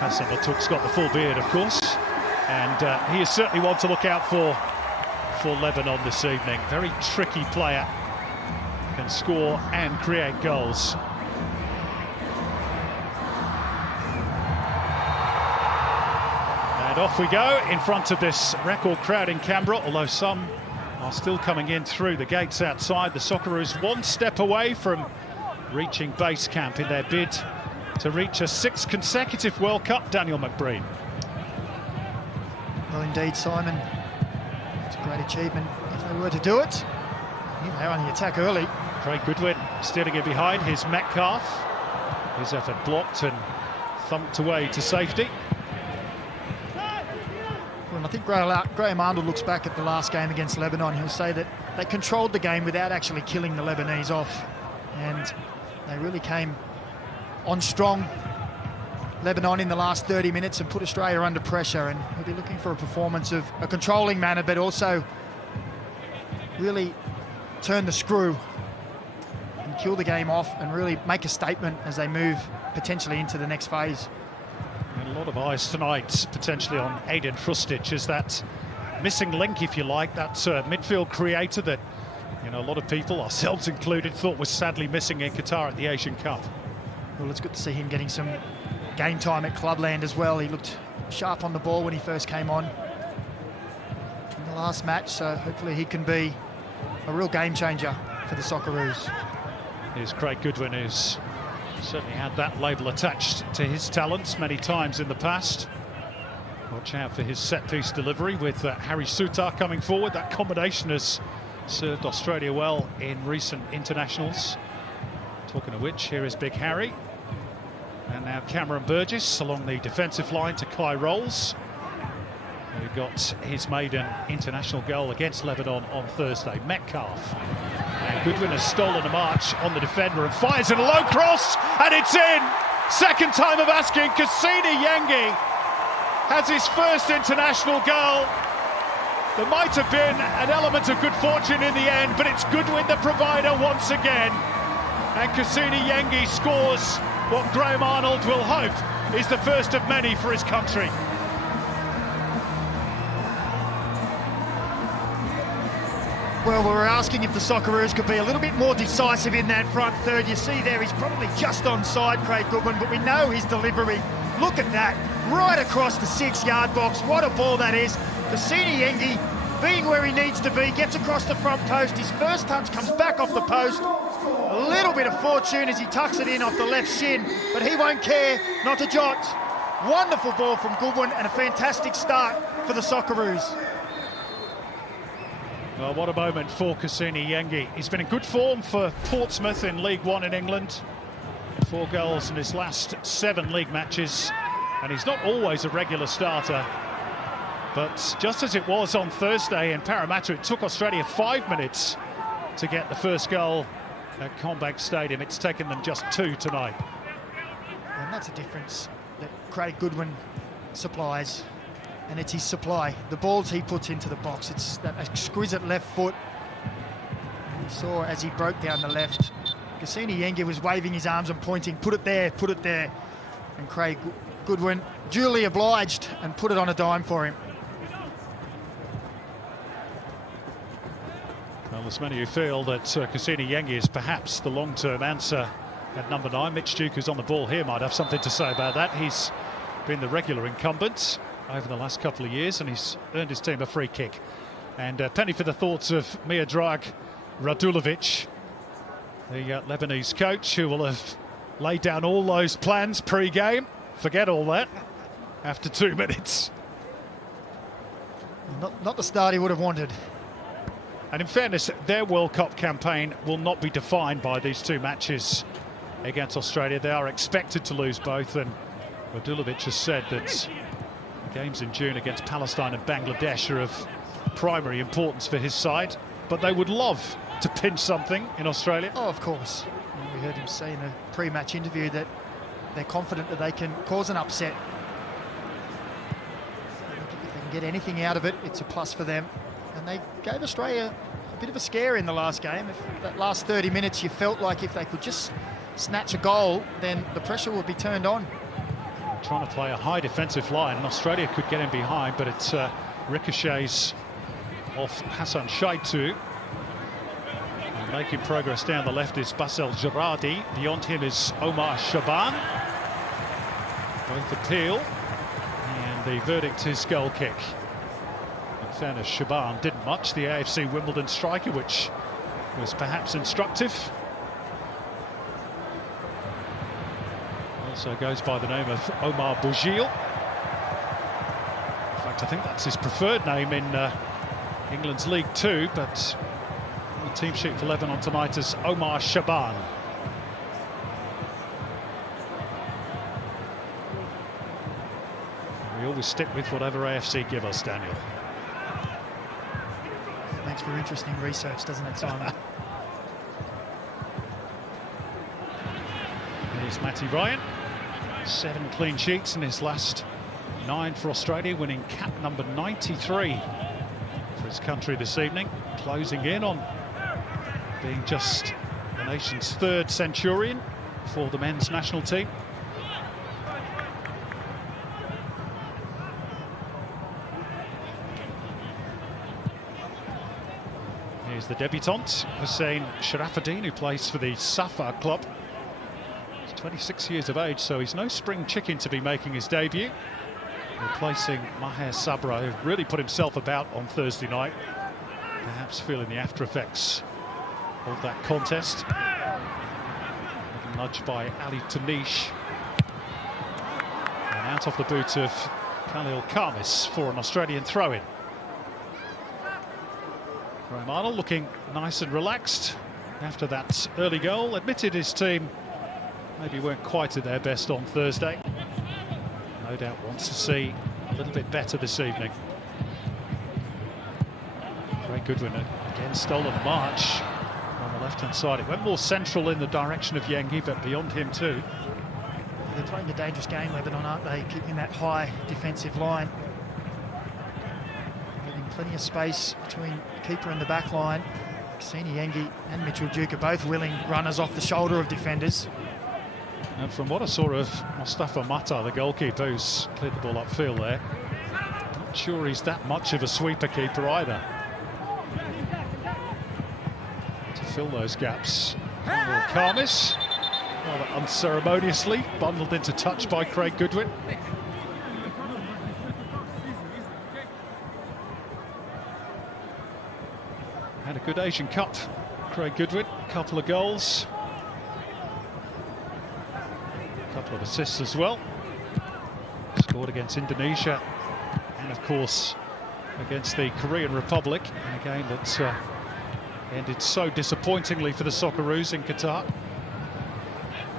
Hassan Latuk's got the full beard, of course, and he is certainly one to look out for Lebanon this evening. Very tricky player, can score and create goals. And off we go in front of this record crowd in Canberra, although some are still coming in through the gates outside. The Socceroos one step away from reaching base camp in their bid to reach a 6th consecutive World Cup, Daniel McBreen. Well, indeed, Simon. It's a great achievement if they were to do it. They are on the attack early. Craig Goodwin stealing it behind his Metcalf. His effort blocked and thumped away to safety. Well, I think Graham Arnold looks back at the last game against Lebanon. He'll say that they controlled the game without actually killing the Lebanese off. And they really came on strong, Lebanon, in the last 30 minutes and put Australia under pressure. And he'll be looking for a performance of a controlling manner, but also really turn the screw and kill the game off and really make a statement as they move potentially into the next phase. And a lot of eyes tonight potentially on Aiden Hrustic as that missing link, if you like, that midfield creator that, you know, a lot of people, ourselves included, thought was sadly missing in Qatar at the Asian Cup. Well, it's good to see him getting some game time at Clubland as well. He looked sharp on the ball when he first came on in the last match, so hopefully he can be a real game changer for the Socceroos. Here's Craig Goodwin, who's certainly had that label attached to his talents many times in the past. Watch out for his set-piece delivery with Harry Sutar coming forward. That combination has served Australia well in recent internationals. Talking of which, here is Big Harry. And now Cameron Burgess along the defensive line to Kai Rolls, who got his maiden international goal against Lebanon on Thursday. Metcalf. And Goodwin has stolen a march on the defender and fires in a low cross, and it's in! Second time of asking. Cassini Yengi has his first international goal. There might have been an element of good fortune in the end, but it's Goodwin the provider once again. And Cassini Yengi scores what Graham Arnold will hope is the first of many for his country. Well, we were asking if the Socceroos could be a little bit more decisive in that front third. You see there, he's probably just onside, Craig Goodwin, but we know his delivery. Look at that, right across the 6-yard box. What a ball that is. Cassini Yengi, being where he needs to be, gets across the front post. His first touch comes back off the post. A little bit of fortune as he tucks it in off the left shin, but he won't care, not a jot. Wonderful ball from Goodwin and a fantastic start for the Socceroos. Well, what a moment for Cassini Yengi. He's been in good form for Portsmouth in League One in England. 4 goals in his last 7 league matches, and he's not always a regular starter. But just as it was on Thursday in Parramatta, it took Australia 5 minutes to get the first goal at Combank Stadium. It's taken them just 2 tonight. And that's a difference that Craig Goodwin supplies. And it's his supply, the balls he puts into the box. It's that exquisite left foot. And you saw as he broke down the left, Cassini Yengi was waving his arms and pointing, put it there, put it there. And Craig Goodwin duly obliged and put it on a dime for him. Well, there's many who feel that Cassini Yengi is perhaps the long-term answer at number 9. Mitch Duke, who's on the ball here, might have something to say about that. He's been the regular incumbent over the last couple of years, and he's earned his team a free kick. And a penny for the thoughts of Miodrag Radulovic, the Lebanese coach, who will have laid down all those plans pre-game. Forget all that after 2 minutes. Not the start he would have wanted. And in fairness, their World Cup campaign will not be defined by these 2 matches against Australia. They are expected to lose both, and Radulovic has said that games in June against Palestine and Bangladesh are of primary importance for his side, but they would love to pinch something in Australia. Oh, of course. We heard him say in a pre-match interview that they're confident that they can cause an upset. If they can get anything out of it, it's a plus for them. And they gave Australia a bit of a scare in the last game. If that last 30 minutes you felt like if they could just snatch a goal, then the pressure would be turned on. trying to play a high defensive line, and Australia could get in behind, but it ricochets off Hassan Shaitu. And making progress down the left is Basel Girardi. Beyond him is Omar Shaban. Both appeal, and the verdict is goal kick. In fairness, Shaban didn't much, the AFC Wimbledon striker, which was perhaps instructive. Also goes by the name of Omar Bougil. In fact, I think that's his preferred name in England's League Two, but on the team sheet for Lebanon tonight is Omar Shaban. We always stick with whatever AFC give us, Daniel. Makes for interesting research, doesn't it, Simon? Here's Matty Ryan. 7 clean sheets in his last 9 for Australia, winning cap number 93 for his country this evening, closing in on being just the nation's 3rd centurion for the men's national team. Here's the debutant, Hussein Sharafuddin, who plays for the Safa club. 26 years of age, so he's no spring chicken to be making his debut. Replacing Maher Sabra, who really put himself about on Thursday night. Perhaps feeling the after effects of that contest. A nudge by Ali Tanish. And out off the boot of Khalil Khamis for an Australian throw-in. Graham Arnold looking nice and relaxed after that early goal. Admitted his team maybe weren't quite at their best on Thursday. No doubt wants to see a little bit better this evening. Craig Goodwin again stolen a march on the left-hand side. It went more central in the direction of Yengi, but beyond him too. They're playing a dangerous game, Lebanon, aren't they? Keeping that high defensive line. Leaving plenty of space between the keeper and the back line. Cassini Yengi and Mitchell Duke are both willing runners off the shoulder of defenders. And from what I saw of Mustafa Mata, the goalkeeper who's cleared the ball upfield there, not sure he's that much of a sweeper keeper either. To fill those gaps, Khamis, rather unceremoniously bundled into touch by Craig Goodwin. Had a good Asian Cup, Craig Goodwin, a couple of goals. Couple of assists as well. Scored against Indonesia and of course against the Korean Republic in a game that ended so disappointingly for the Socceroos in Qatar.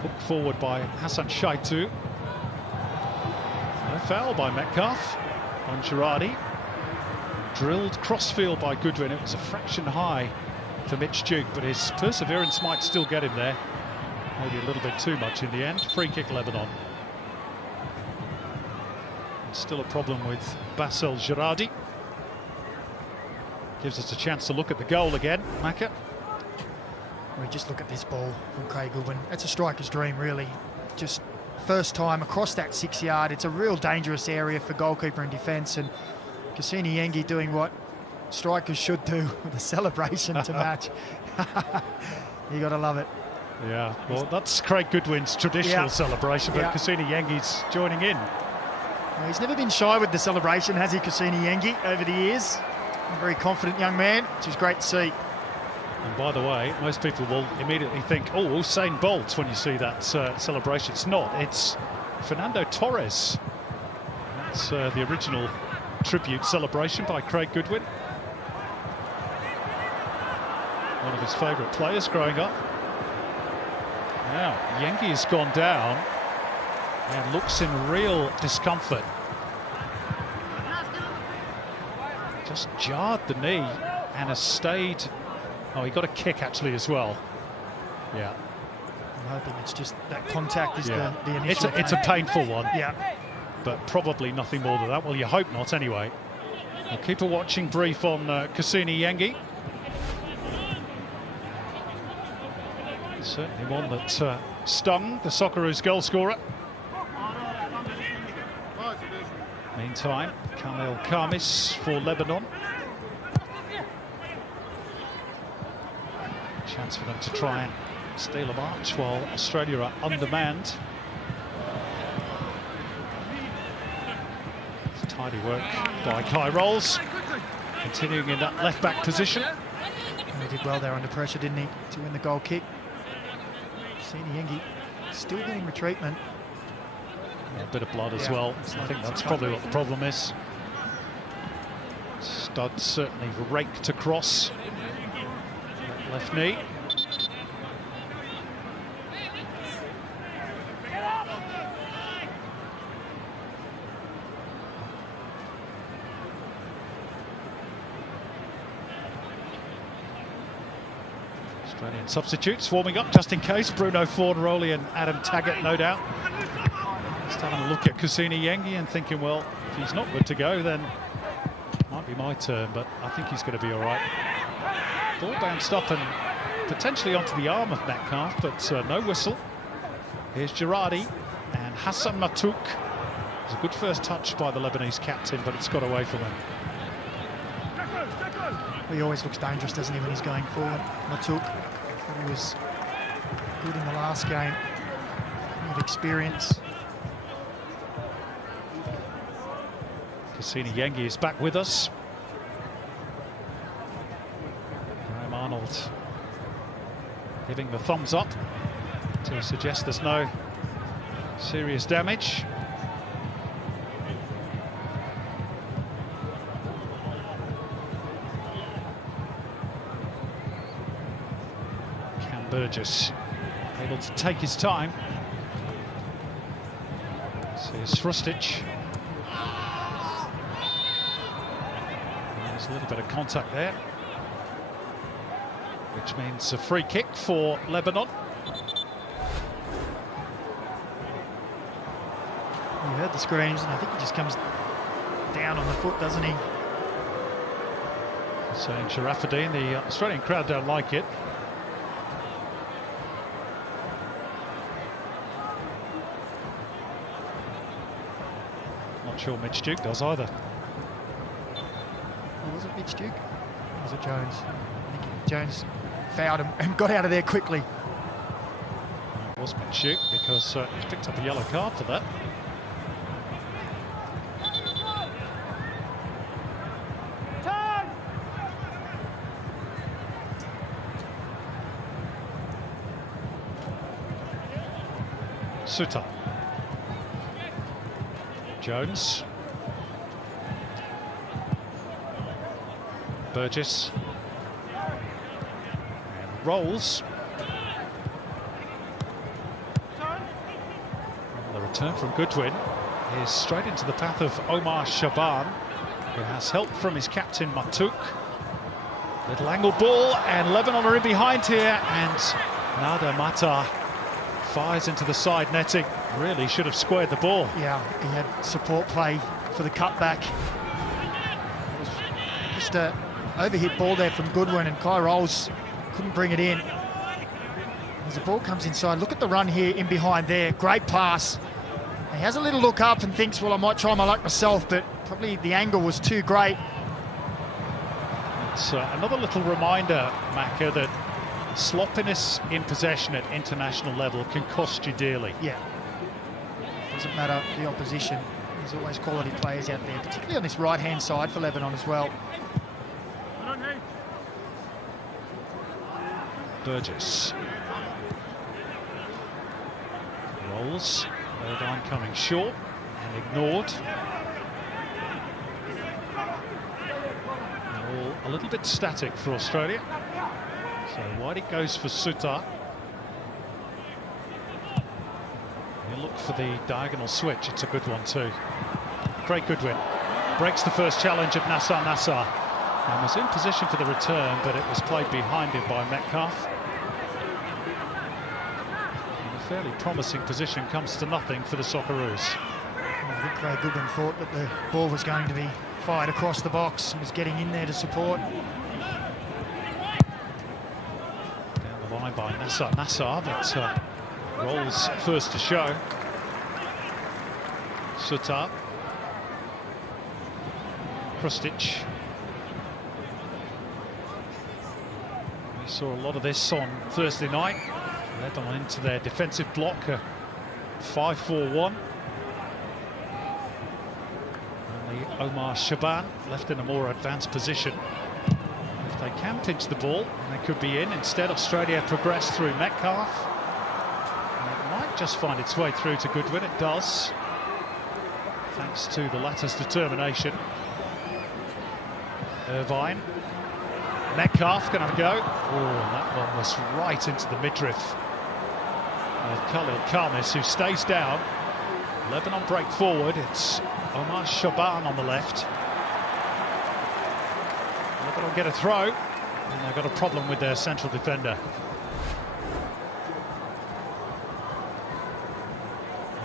Hooked forward by Hassan Shaitu. No foul by Metcalf on Girardi. Drilled crossfield by Goodwin. It was a fraction high for Mitch Duke, but his perseverance might still get him there. Maybe a little bit too much in the end. Free kick Lebanon. And still a problem with Basel Girardi. Gives us a chance to look at the goal again. Macca. We just look at this ball from Craig Goodwin. It's a striker's dream, really. Just first time across that 6 yard. It's a real dangerous area for goalkeeper and defence. And Cassini Yengi doing what strikers should do with a celebration to match. You got to love it. Yeah, well, that's Craig Goodwin's traditional celebration, but Cassini Yengi's joining in. Well, he's never been shy with the celebration, has he, Cassini Yengi, over the years? A very confident young man, which is great to see. And by the way, most people will immediately think, oh, Usain Bolt, when you see that celebration. It's not, it's Fernando Torres. That's the original tribute celebration by Craig Goodwin. One of his favourite players growing up. Now, Yengi has gone down and looks in real discomfort. Just jarred the knee and has stayed. Oh, he got a kick actually as well. Yeah. I'm hoping it's just that contact is the initial. It's a painful one. Yeah. But probably nothing more than that. Well, you hope not anyway. We'll keep a watching brief on Cassini Yengi. Certainly one that stung the Socceroos goal scorer. Meantime, Kamil Kamis for Lebanon. Chance for them to try and steal a march while Australia are undermanned. Tidy work by Kai Rolls, continuing in that left-back position. He did well there under pressure, didn't he, to win the goal kick. Yengi still getting retreatment. Yeah, a bit of blood as well. I think that's probably what the problem is. Stud certainly raked across that left knee. Australian substitutes warming up just in case. Bruno Fornaroli and Adam Taggart, no doubt. Just having a look at Kusini Yengi and thinking, well, if he's not good to go, then it might be my turn, but I think he's going to be all right. Ball bounced up and potentially onto the arm of Metcalf, but no whistle. Here's Girardi and Hassan Matouk. It's a good first touch by the Lebanese captain, but it's got away from him. He always looks dangerous, doesn't he, when he's going forward. Matouk, he was good in the last game. Of experience. Kusini Yengi is back with us. Graham Arnold giving the thumbs up to suggest there's no serious damage. Burgess able to take his time. So here's Srustic. There's a little bit of contact there, which means a free kick for Lebanon. You heard the screams, and I think he just comes down on the foot, doesn't he? Saying Sharafuddin, the Australian crowd don't like it. Not sure Mitch Duke does either. Was it Mitch Duke? Or was it Jones? I think Jones fouled him and got out of there quickly. It was Mitch Duke because he's picked up a yellow card for that. Suter. Jones. Burgess. And Rolls. And the return from Goodwin is straight into the path of Omar Shaban, who has help from his captain Matouk. Little angle ball, and Lebanon are in behind here, and Nada Mata fires into the side netting. Really should have squared the ball. Yeah, he had support play for the cutback. It was just a overhit ball there from Goodwin, and Kai Rolls couldn't bring it in. As the ball comes inside, look at the run here in behind there. Great pass. He has a little look up and thinks, well, I might try my luck myself, but probably the angle was too great. It's another little reminder, Macca, that sloppiness in possession at international level can cost you dearly. Yeah. Doesn't matter the opposition. There's always quality players out there, particularly on this right-hand side for Lebanon as well. Burgess. Rolls. Irvine coming short and ignored. All a little bit static for Australia. So wide it goes for Suter. You look for the diagonal switch. It's a good one too. Craig Goodwin breaks the first challenge of Nassar Nassar and was in position for the return, but it was played behind him by Metcalf. And a fairly promising position comes to nothing for the Socceroos. I think Craig Goodwin thought that the ball was going to be fired across the box and was getting in there to support. Down the line by Nassar Nassar, but Rolls first to show. Suter. Krustic. We saw a lot of this on Thursday night. Lebanon into their defensive block, 5-4-1. And the Omar Shaban left in a more advanced position. If they can pinch the ball, they could be in. Instead, Australia progressed through Metcalf. And it might just find its way through to Goodwin. It does, thanks to the latter's determination. Irvine. Metcalf gonna go. Oh, that one was right into the midriff. Khalil Khamis, who stays down. Lebanon break forward. It's Omar Shaban on the left. Lebanon get a throw, and they've got a problem with their central defender.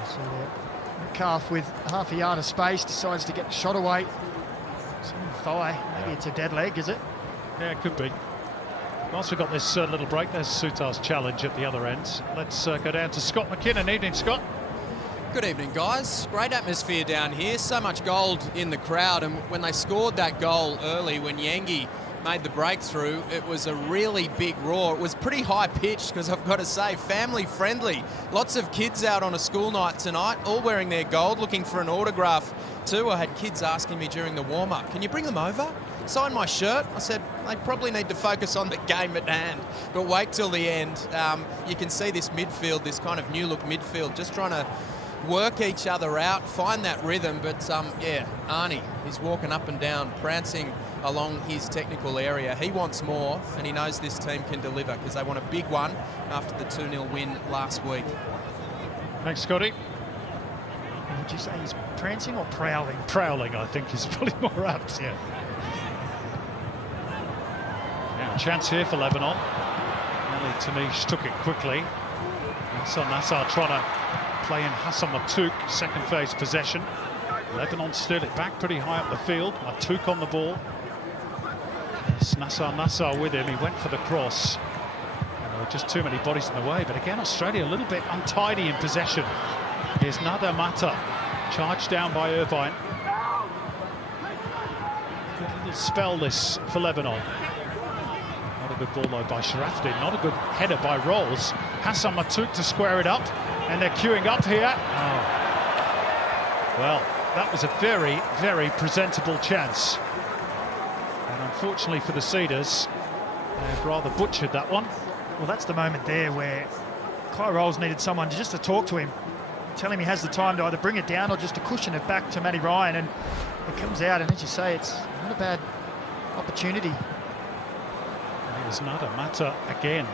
So Metcalf, with half a yard of space, decides to get the shot away. It's on the thigh. Maybe it's a dead leg, is it? Yeah, it could be. Once we've got this little break, there's Sutar's challenge at the other end. Let's go down to Scott McKinnon. Evening, Scott. Good evening, guys. Great atmosphere down here. So much gold in the crowd. And when they scored that goal early, when Yangi made the breakthrough, it was a really big roar. It was pretty high-pitched because I've got to say, family-friendly. Lots of kids out on a school night tonight, all wearing their gold, looking for an autograph too. I had kids asking me during the warm-up, can you bring them over? Sign my shirt. I said, they probably need to focus on the game at hand, but wait till the end. You can see this midfield, this kind of new look midfield, just trying to work each other out, find that rhythm. But yeah, Arnie, he's walking up and down, prancing along his technical area. He wants more, and he knows this team can deliver because they want a big one after the 2-0 win last week. Thanks, Scotty. Would you say he's prancing or prowling? Prowling, I think, is probably more apt, yeah. Now, chance here for Lebanon. Ali Tanish took it quickly. Hassan Nassar trying to play in Hassan Matuk, second phase possession. Lebanon stirred it back pretty high up the field. Matuk on the ball. It's Nassar with him. He went for the cross. And there were just too many bodies in the way. But again, Australia a little bit untidy in possession. Here's Nada Mata, charged down by Irvine. Good little spell this for Lebanon. Not a good ball though by Sharafdin. Not a good header by Rolls. Hassan Matuk to square it up. And they're queuing up here. Oh. Well, that was a very, very presentable chance. And unfortunately for the Cedars, they've rather butchered that one. Well, that's the moment there where Kai Rolls needed someone just to talk to him, tell him he has the time to either bring it down or just to cushion it back to Matty Ryan. And it comes out, and as you say, it's not a bad opportunity. Here's Nada Mata again.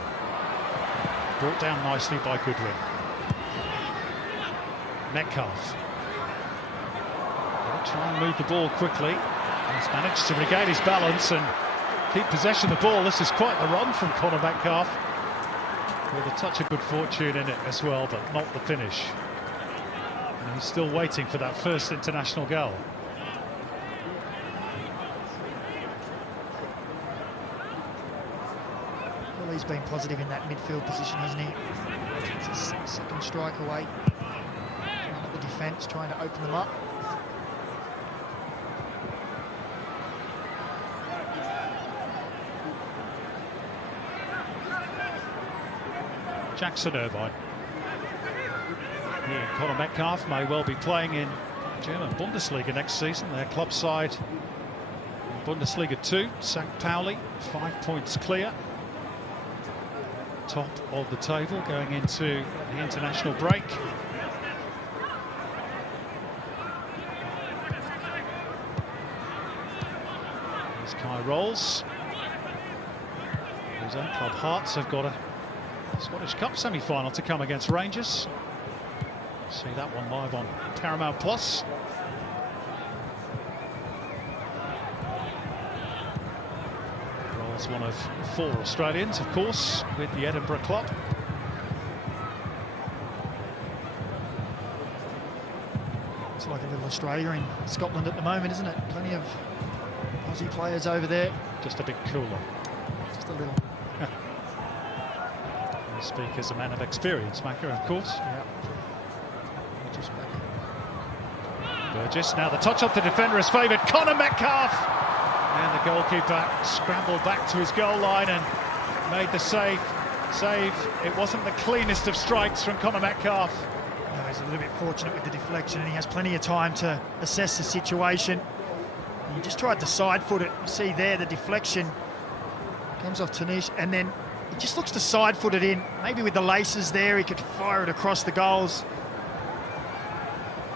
Brought down nicely by Goodwin. Metcalf. He'll try and move the ball quickly. He's managed to regain his balance and keep possession of the ball. This is quite the run from Conor Metcalf, with a touch of good fortune in it as well, but not the finish. And he's still waiting for that first international goal. Well, he's been positive in that midfield position, hasn't he? It's a second strike away. The defence trying to open them up. Jackson Irvine. Here, Conor Metcalf may well be playing in German Bundesliga next season. Their club side in Bundesliga 2, St. Pauli, 5 points clear. Top of the table going into the international break. There's Kai Rolls, whose own club Hearts have got a Scottish Cup semi-final to come against Rangers. See that one live on Paramount Plus. Rolls one of 4 Australians, of course, with the Edinburgh club. It's like a little Australia in Scotland at the moment, isn't it? Plenty of Aussie players over there. Just a bit cooler. Just a little. You speak as a man of experience, Macca, of course. Yeah. Just back Burgess, now the touch off the defender is favoured. Connor Metcalf! And the goalkeeper scrambled back to his goal line and made the save. It wasn't the cleanest of strikes from Connor Metcalf. No, he's a little bit fortunate with the deflection, and he has plenty of time to assess the situation. He just tried to side foot it. You see there the deflection comes off Tanish, and then he just looks to side foot it in. Maybe with the laces there, he could fire it across the goals.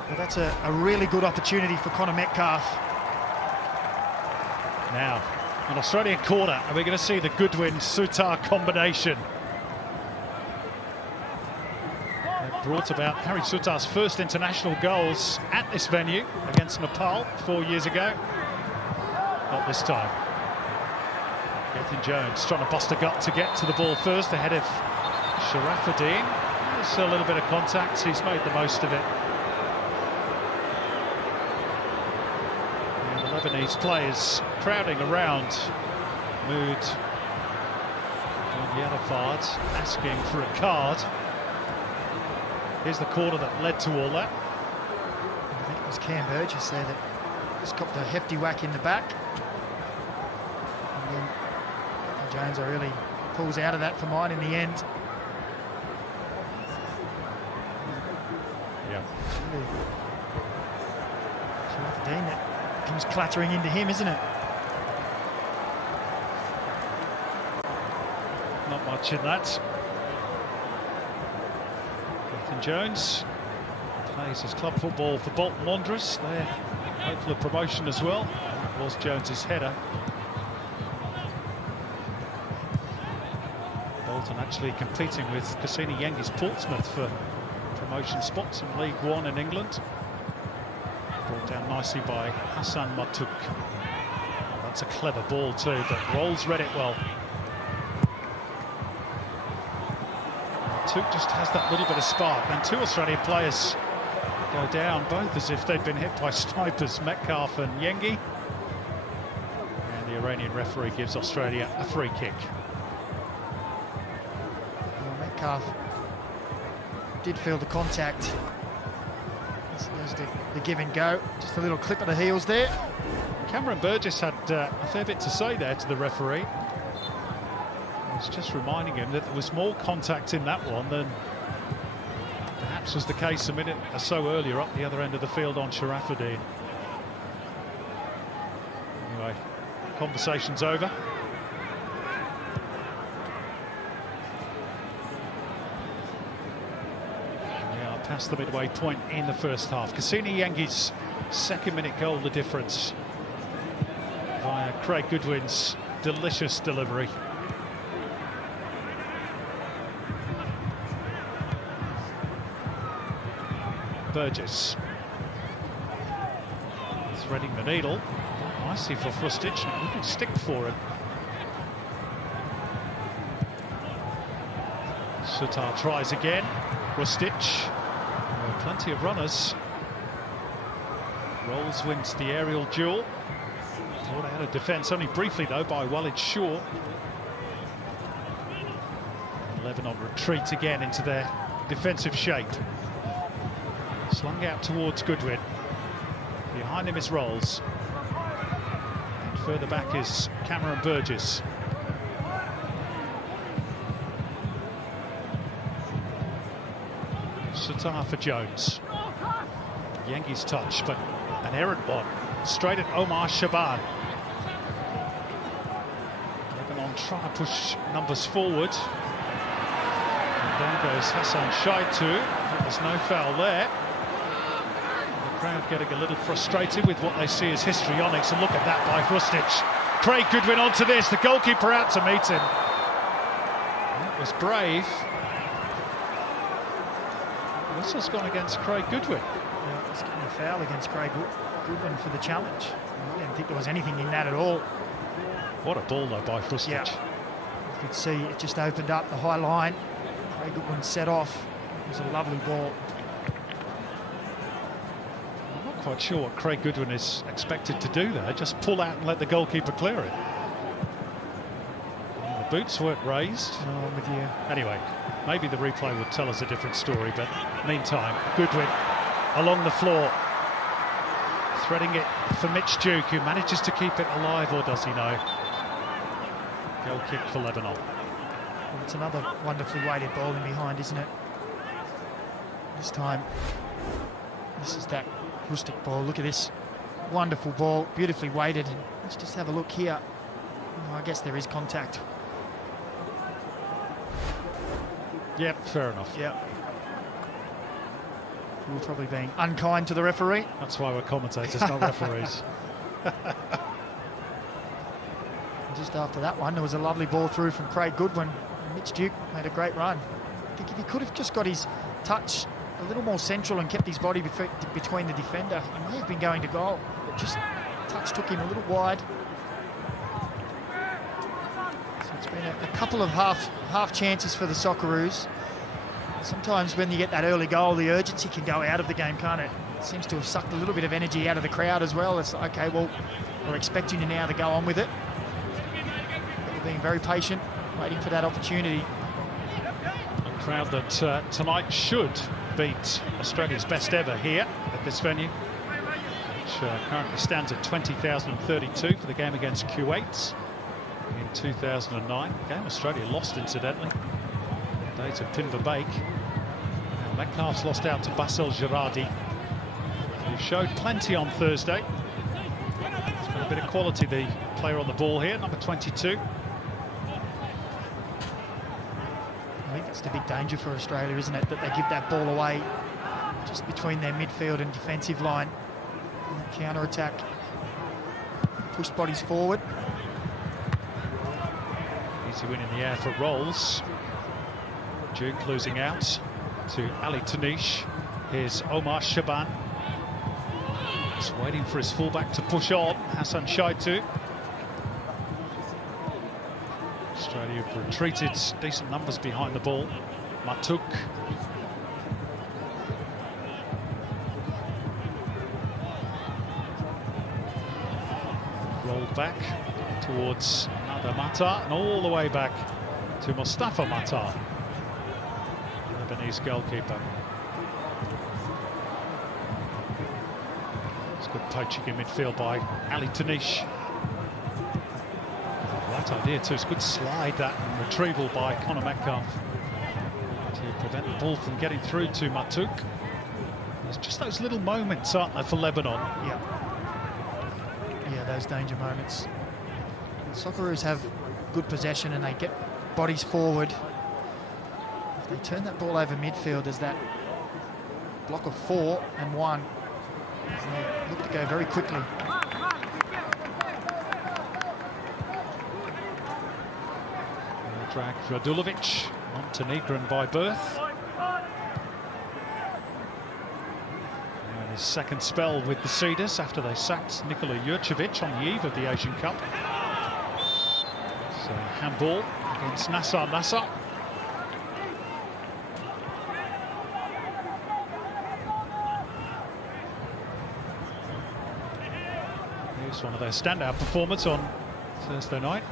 But that's a really good opportunity for Connor Metcalf. Now, an Australian corner, and we're going to see the Goodwin-Sutar combination. That brought about Harry Sutar's first international goals at this venue against Nepal 4 years ago. Not this time. Ethan Jones trying to bust a gut to get to the ball first ahead of Sharafuddin. There's a little bit of contact, he's made the most of it. Lebanese players crowding around Mood on the other part, asking for a card. Here's the corner that led to all that. I think it was Cam Burgess there that just copped a hefty whack in the back. And then Jones really pulls out of that for mine in the end. Yeah. Dean, that comes clattering into him, isn't it? Not much in that. Ethan Jones plays his club football for Bolton Wanderers. They're hopeful of promotion as well. That was Jones's header. Bolton actually competing with Cassini Yengi's Portsmouth for promotion spots in League One in England. Brought down nicely by Hassan Matuk. That's a clever ball too, but Rolls read it well. Matuk just has that little bit of spark, and two Australian players go down, both as if they'd been hit by snipers, Metcalf and Yengi. And the Iranian referee gives Australia a free kick. Well, Metcalf did feel the contact. There's the give and go. Just a little clip of the heels there. Cameron Burgess had a fair bit to say there to the referee. I was just reminding him that there was more contact in that one than perhaps was the case a minute or so earlier up the other end of the field on Sharafuddin. Anyway, conversation's over. Past the midway point in the first half. Cassini Yengi's second-minute goal, the difference via Craig Goodwin's delicious delivery. Burgess threading the needle nicely for Frustic. He can stick for him. Sutar tries again. Frustic. Plenty of runners. Rolls wins the aerial duel. Brought out of defence only briefly though by Walid Shaw. Lebanon retreat again into their defensive shape. Slung out towards Goodwin. Behind him is Rolls. And further back is Cameron Burgess. Sutar for Jones. Yengi's touch, but an errant one. Straight at Omar Shaban. Lebanon trying to push numbers forward. And down goes Hassan Shaitu. There's no foul there. The crowd getting a little frustrated with what they see as histrionics. And look at that by Frustic. Craig Goodwin onto this. The goalkeeper out to meet him. That was brave. This has gone against Craig Goodwin. Yeah, it's getting a foul against Craig Goodwin for the challenge. I didn't think there was anything in that at all. What a ball though by Frustic. Yeah. You could see it just opened up the high line. Craig Goodwin set off. It was a lovely ball. I'm not quite sure what Craig Goodwin is expected to do there. Just pull out and let the goalkeeper clear it. And the boots weren't raised. No, I'm with you. Anyway. Maybe the replay would tell us a different story, but meantime, Goodwin along the floor. Threading it for Mitch Duke, who manages to keep it alive, or does he know? Goal kick for Lebanon. Well, it's another wonderfully weighted ball in behind, isn't it? This time, this is that rustic ball. Look at this wonderful ball, beautifully weighted. Let's just have a look here. Oh, I guess there is contact. Yep, fair enough. Yep. We're probably being unkind to the referee. That's why we're commentators, not referees. Just after that one, there was a lovely ball through from Craig Goodwin. Mitch Duke made a great run. I think if he could have just got his touch a little more central and kept his body between the defender, he may have been going to goal. But just touch took him a little wide. So it's been a couple of half chances for the Socceroos. Sometimes when you get that early goal, the urgency can go out of the game, can't it? It seems to have sucked a little bit of energy out of the crowd as well. It's like, okay, well, we're expecting you now to go on with it. But we're being very patient, waiting for that opportunity. A crowd that tonight should beat Australia's best ever here at this venue, which currently stands at 20,032 for the game against Kuwait in 2009. A game Australia lost, incidentally. Days of Timber Bake. And Metcalf's lost out to Basel Girardi, who showed plenty on Thursday. He's got a bit of quality, the player on the ball here, number 22. I think that's the big danger for Australia, isn't it? That they give that ball away just between their midfield and defensive line. Counter-attack. Push bodies forward. Easy win in the air for Rolls. Duke losing out to Ali Tanish. Here's Omar Shaban. Just waiting for his fullback to push on. Hassan Shaitu. Australia have retreated, decent numbers behind the ball. Matuk. Rolled back towards another Mata, and all the way back to Mustafa Mata, Lebanese goalkeeper. It's good poaching in midfield by Ali Tanish. Right idea too. It's a good slide, that, and retrieval by Conor Metcalf to prevent the ball from getting through to Matuk. There's just those little moments, aren't there, for Lebanon? Yeah, those danger moments. The Socceroos have good possession and they get bodies forward. If they turn that ball over midfield, there's that block of 4 and 1. And they look to go very quickly. Drag Radulovic, Montenegrin by birth. And his second spell with the Cedars after they sacked Nikola Jurcevic on the eve of the Asian Cup. So handball against Nassar Nassar. Here's one of their standout performers on Thursday night.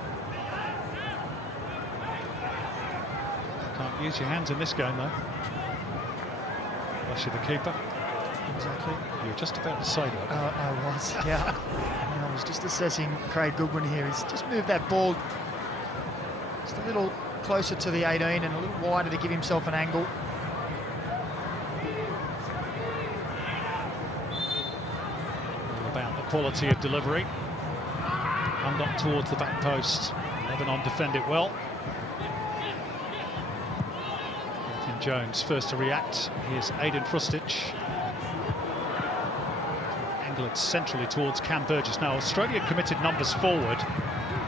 Can't use your hands in this game, though. Unless you're the keeper. Exactly. You were just about to say that. I was, yeah. And I was just assessing Craig Goodwin here. He's just moved that ball just a little closer to the 18 and a little wider to give himself an angle. All about the quality of delivery. And up towards the back post. Lebanon defend it well. Jones first to react. Here's Aidan Frustic. Angle it centrally towards Cam Burgess. Now Australia committed numbers forward.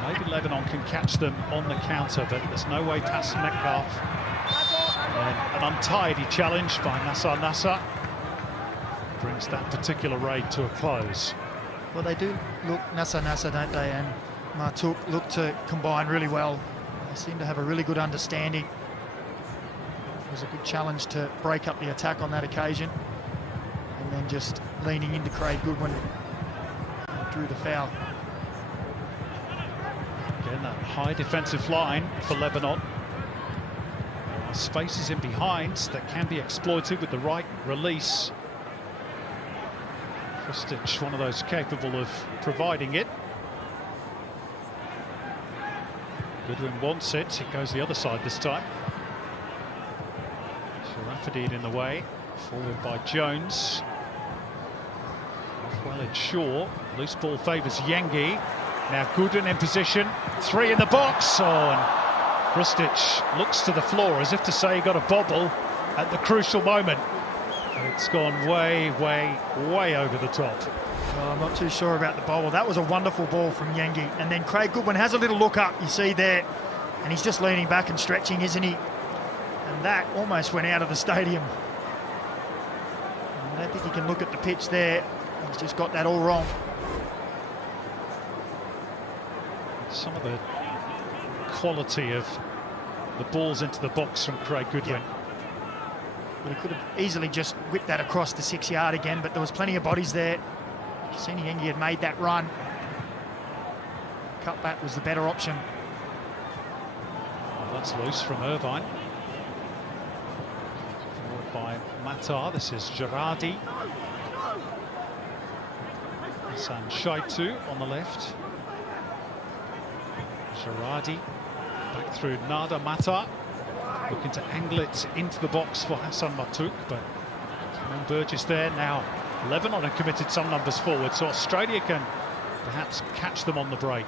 Maybe Lebanon can catch them on the counter, but there's no way past Metcalf. And an untidy challenge by Nassar Nassar brings that particular raid to a close. Well, they do look Nassar Nassar, don't they? And Matuk look to combine really well. They seem to have a really good understanding. It was a good challenge to break up the attack on that occasion, and then just leaning into Craig Goodwin drew the foul. Again, that high defensive line for Lebanon. There are spaces in behind that can be exploited with the right release Krstić, one of those capable of providing it. Goodwin wants it. It goes the other side this time. Sharafadine in the way. Forward by Jones. Off well in Shaw. Loose ball favours Yengi. Now Goodwin in position. 3 in the box. Oh, and Krstić looks to the floor as if to say he got a bobble at the crucial moment. It's gone way, way, way over the top. Well, I'm not too sure about the bobble. That was a wonderful ball from Yengi. And then Craig Goodwin has a little look up, you see there. And he's just leaning back and stretching, isn't he? And that almost went out of the stadium. I don't think he can look at the pitch there. He's just got that all wrong. Some of the quality of the balls into the box from Craig Goodwin. Yeah. Well, he could have easily just whipped that across the 6-yard again, but there was plenty of bodies there. Kusini Yengi had made that run. Cutback was the better option. Well, that's loose from Irvine. Forward by Matar. This is Girardi. Hassan Shaitu on the left. Girardi back through Nada Matar. Looking to angle it into the box for Hassan Matuk, but Burgess there now. Lebanon have committed some numbers forward, so Australia can perhaps catch them on the break.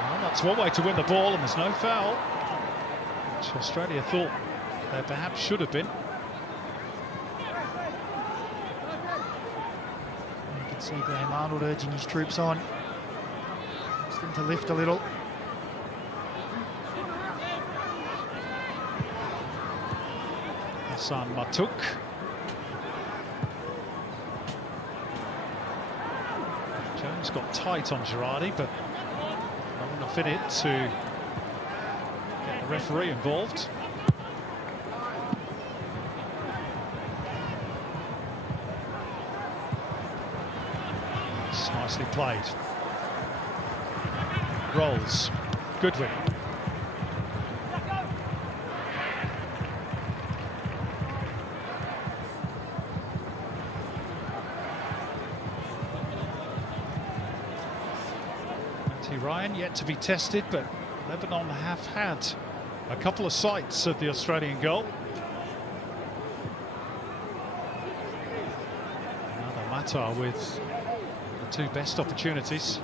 Well, that's one way to win the ball, and there's no foul, which Australia thought there perhaps should have been. You can see Graham Arnold urging his troops on. Just them to lift a little. Hassan Matuk. Jones got tight on Girardi, but not enough in it to get the referee involved. It's nicely played. Rolls. Goodwin. Ryan yet to be tested, but Lebanon have had a couple of sights of the Australian goal. Another Matar with the 2 best opportunities.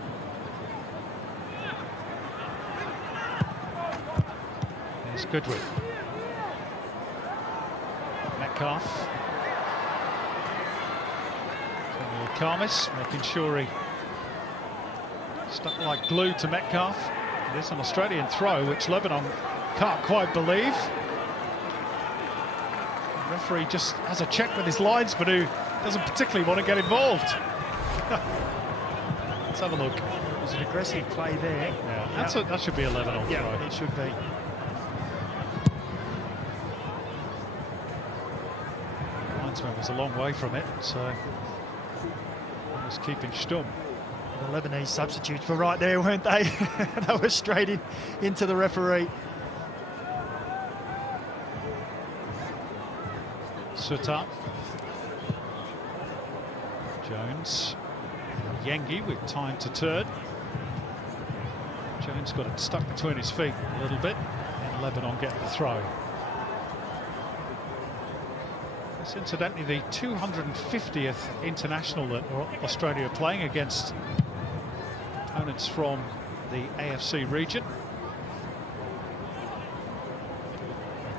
There's Goodwin. Metcalf. Kamis making sure he stuck like glue to Metcalf. It is an Australian throw, which Lebanon can't quite believe. The referee just has a check with his linesman, who doesn't particularly want to get involved. Let's have a look. It was an aggressive play there. Yeah, that should be a Lebanon throw. Yeah, it should be. The linesman was a long way from it, so he was keeping stum. The Lebanese substitutes were right there, weren't they? They were straight into the referee. Sutar. Jones. Yengi with time to turn. Jones got it stuck between his feet a little bit, and Lebanon get the throw. It's incidentally the 250th international that Australia are playing against opponents from the AFC region,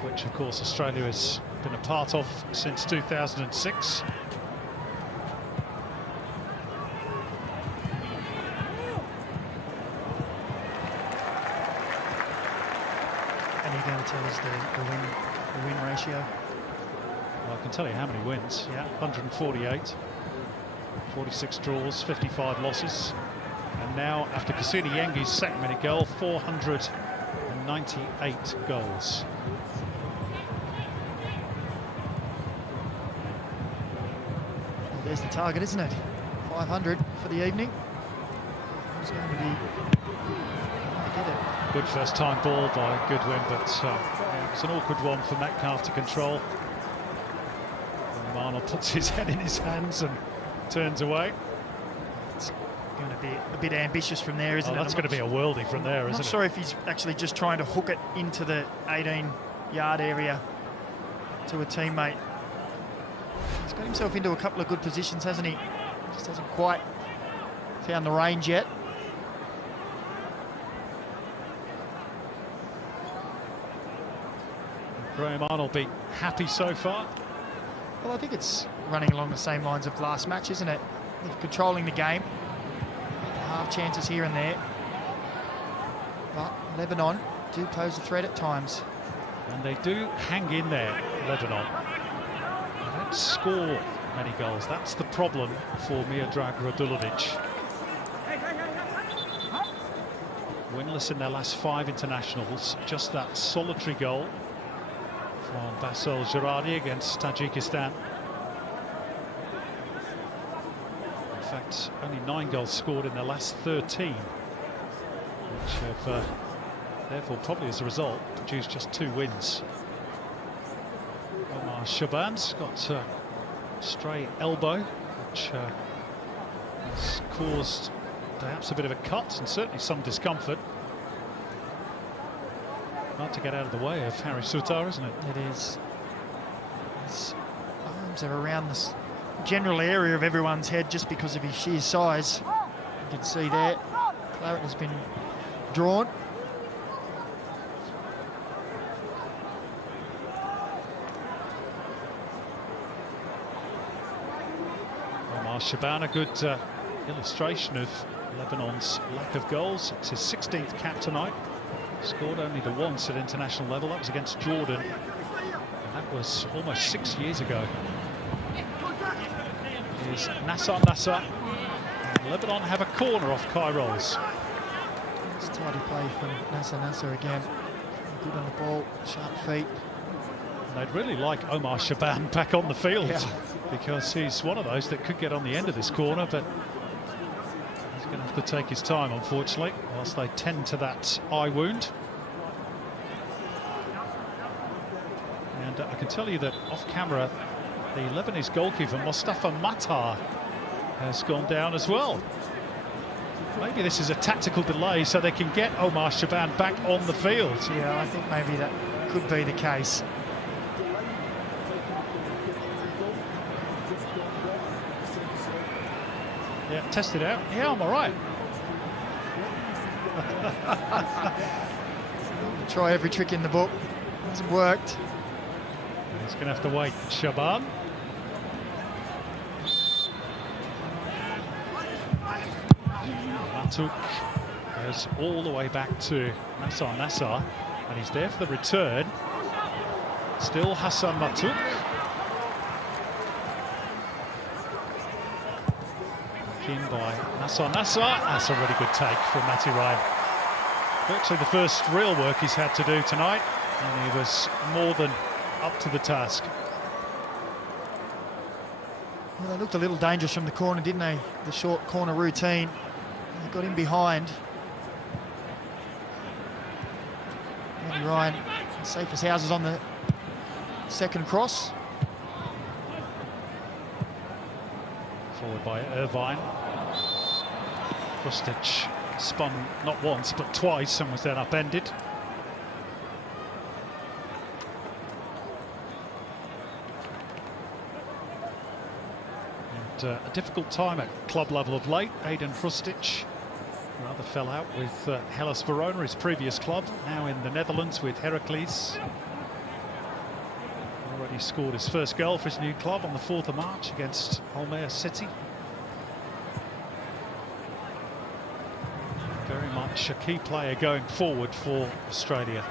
which of course Australia has been a part of since 2006. And you're going to tell us the win ratio? Well, I can tell you how many wins. Yeah, 148, 46 draws, 55 losses. And now, after Kusini Yengi's second-minute goal, 498 goals. Well, there's the target, isn't it? 500 for the evening. Who's going to be get it? Good first-time ball by Goodwin, but it's an awkward one for Metcalf to control. Arnold puts his head in his hands and turns away. It's going to be a bit ambitious from there, isn't it? That's going to be a worldie from there, isn't it? I'm not sure if he's actually just trying to hook it into the 18-yard area to a teammate. He's got himself into a couple of good positions, hasn't he? Just hasn't quite found the range yet. Graham Arnold be happy so far? Well, I think it's running along the same lines of last match, isn't it? They're controlling the game. Half chances here and there. But Lebanon do pose a threat at times. And they do hang in there, Lebanon. They don't score many goals. That's the problem for Miodrag Radulovic. Winless in their last 5 internationals. Just that solitary goal from Basel Girardi against Tajikistan. In fact, only 9 goals scored in their last 13, which have therefore probably as a result produced just 2 wins. Omar Shaban's got a stray elbow, which has caused perhaps a bit of a cut and certainly some discomfort. Hard to get out of the way of Harry Sutar, isn't it? It is. His arms are around the general area of everyone's head just because of his sheer size. You can see there, claret has been drawn. Omar Shaban, a good illustration of Lebanon's lack of goals. It's his 16th cap tonight. Scored only the once at international level. That was against Jordan, and that was almost 6 years ago. Here's Nassar Nassar. Lebanon have a corner off Kai Rolls. It's tidy play from Nassar Nassar again. Good on the ball, sharp feet. And they'd really like Omar Shaban back on the field, because he's one of those that could get on the end of this corner, but he's going to have to take his time, unfortunately, whilst they tend to that eye wound. And I can tell you that off camera, the Lebanese goalkeeper Mostafa Matar has gone down as well. Maybe this is a tactical delay so they can get Omar Shaban back on the field. Yeah, I think maybe that could be the case. Yeah, test it out. Yeah, I'm all right. Try every trick in the book. Hasn't worked. He's going to have to wait. Shaban. Matuk goes all the way back to Nassar Nassar, and he's there for the return. Still Hassan Matuk. In by Nassar Nassar. That's a really good take from Matty Ryan. Virtually the first real work he's had to do tonight, and he was more than up to the task. Well, they looked a little dangerous from the corner, didn't they? The short corner routine. They got in behind. Matty Ryan, safe as houses on the second cross. Forward by Irvine. Krustic spun not once but twice and was then upended. And a difficult time at club level of late. Aidan Krustic rather fell out with Hellas Verona, his previous club, now in the Netherlands with Heracles. Already scored his first goal for his new club on the 4th of March against Almere City. Very much a key player going forward for Australia.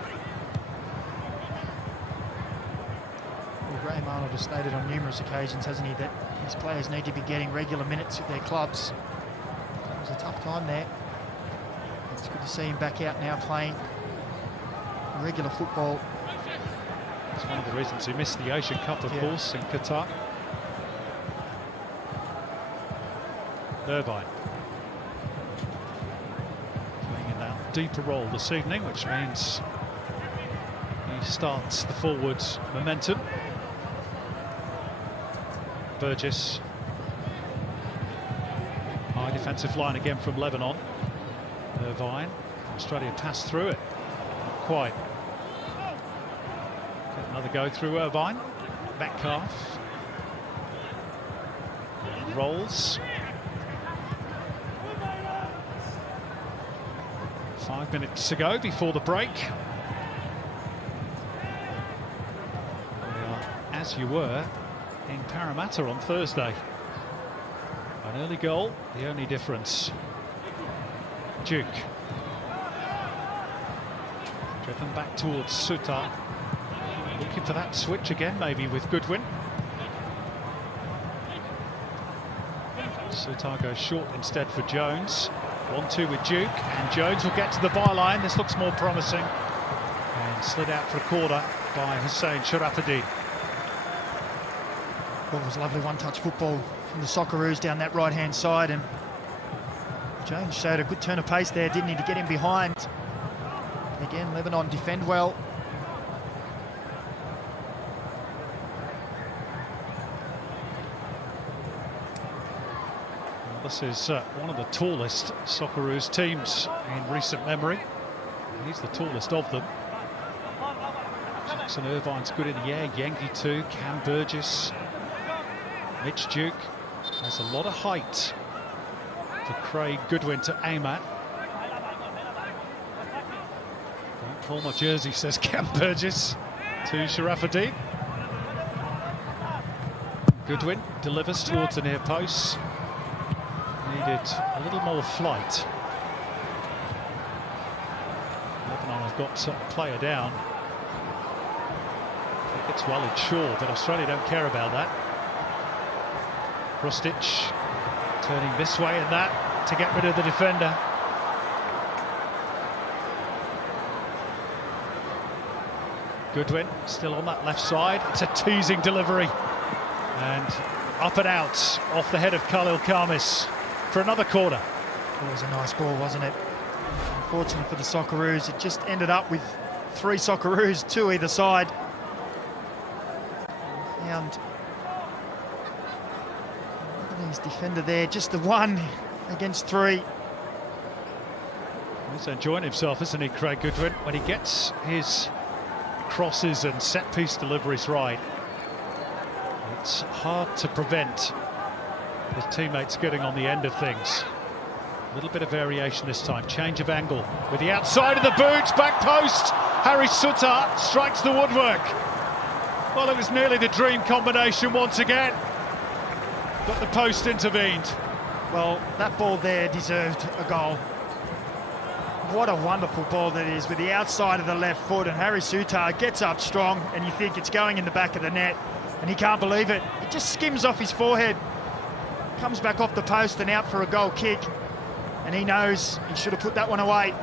Well, Graham Arnold has stated on numerous occasions, hasn't he, that his players need to be getting regular minutes at their clubs. It was a tough time there. It's good to see him back out now playing regular football. It's one of the reasons he missed the Asian Cup, of course, in Qatar. Irvine playing in that deeper role this evening, which means he starts the forward momentum. Burgess. High defensive line again from Lebanon. Irvine. Australia passed through it. Not quite. Get another go through Irvine. Metcalf. Rolls. 5 minutes to go before the break. We are, as you were, in Parramatta on Thursday. An early goal, the only difference. Duke. Driven back towards Sutar. Looking for that switch again, maybe with Goodwin. Sutar goes short instead for Jones. 1-2 with Duke, and Jones will get to the byline. This looks more promising. And slid out for a corner by Hussein Sharafuddin. Well, it was lovely one-touch football from the Socceroos down that right-hand side, and Jones showed a good turn of pace there, didn't he, to get him behind. And again, Lebanon defend well. This is one of the tallest Socceroos teams in recent memory. He's the tallest of them. Jackson Irvine's good in the air, Yengi too, Cam Burgess, Mitch Duke. There's a lot of height for Craig Goodwin to aim at. Don't pull my jersey, says Cam Burgess to Sharafuddin. Goodwin delivers towards the near post. Needed a little more flight. Lebanon have got a player down. I think it's Walid Shaw, but Australia don't care about that. Krustic turning this way and that to get rid of the defender. Goodwin still on that left side. It's a teasing delivery. And up and out off the head of Khalil Khamis for another corner. It was a nice ball, wasn't it? Unfortunately for the Socceroos, it just ended up with 3 Socceroos, 2 either side. Found Lebanese defender there, just the 1 against 3. He's enjoying himself, isn't he, Craig Goodwin, when he gets his crosses and set-piece deliveries right. It's hard to prevent his teammates getting on the end of things. A little bit of variation this time. Change of angle with the outside of the boots, back post. Harry Sutar strikes the woodwork. Well, it was nearly the dream combination once again, but the post intervened. Well, that ball there deserved a goal. What a wonderful ball that is, with the outside of the left foot, and Harry Sutar gets up strong, and you think it's going in the back of the net, and he can't believe it. It just skims off his forehead, comes back off the post and out for a goal kick, and he knows he should have put that one away.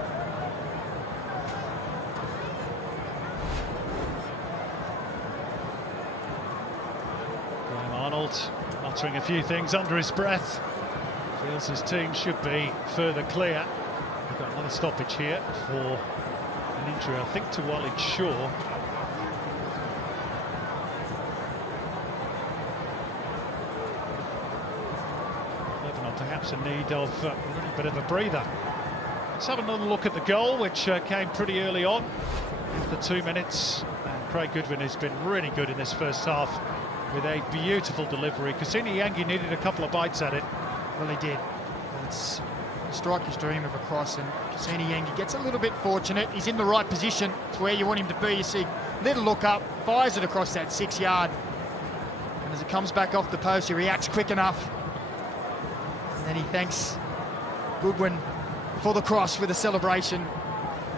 Graham Arnold muttering a few things under his breath. Feels his team should be further clear. We've got another stoppage here for an injury, I think, to Walid Shaw. Perhaps in need of a little bit of a breather. Let's have another look at the goal, which came pretty early on, after 2 minutes. And Craig Goodwin has been really good in this first half with a beautiful delivery. Kusini Yangi needed a couple of bites at it. Well, he did. It's a striker's dream of a cross, and Kusini Yangi gets a little bit fortunate. He's in the right position. It's where you want him to be. You see, little look up, fires it across that 6 yard. And as it comes back off the post, he reacts quick enough. And then he thanks Goodwin for the cross with a celebration.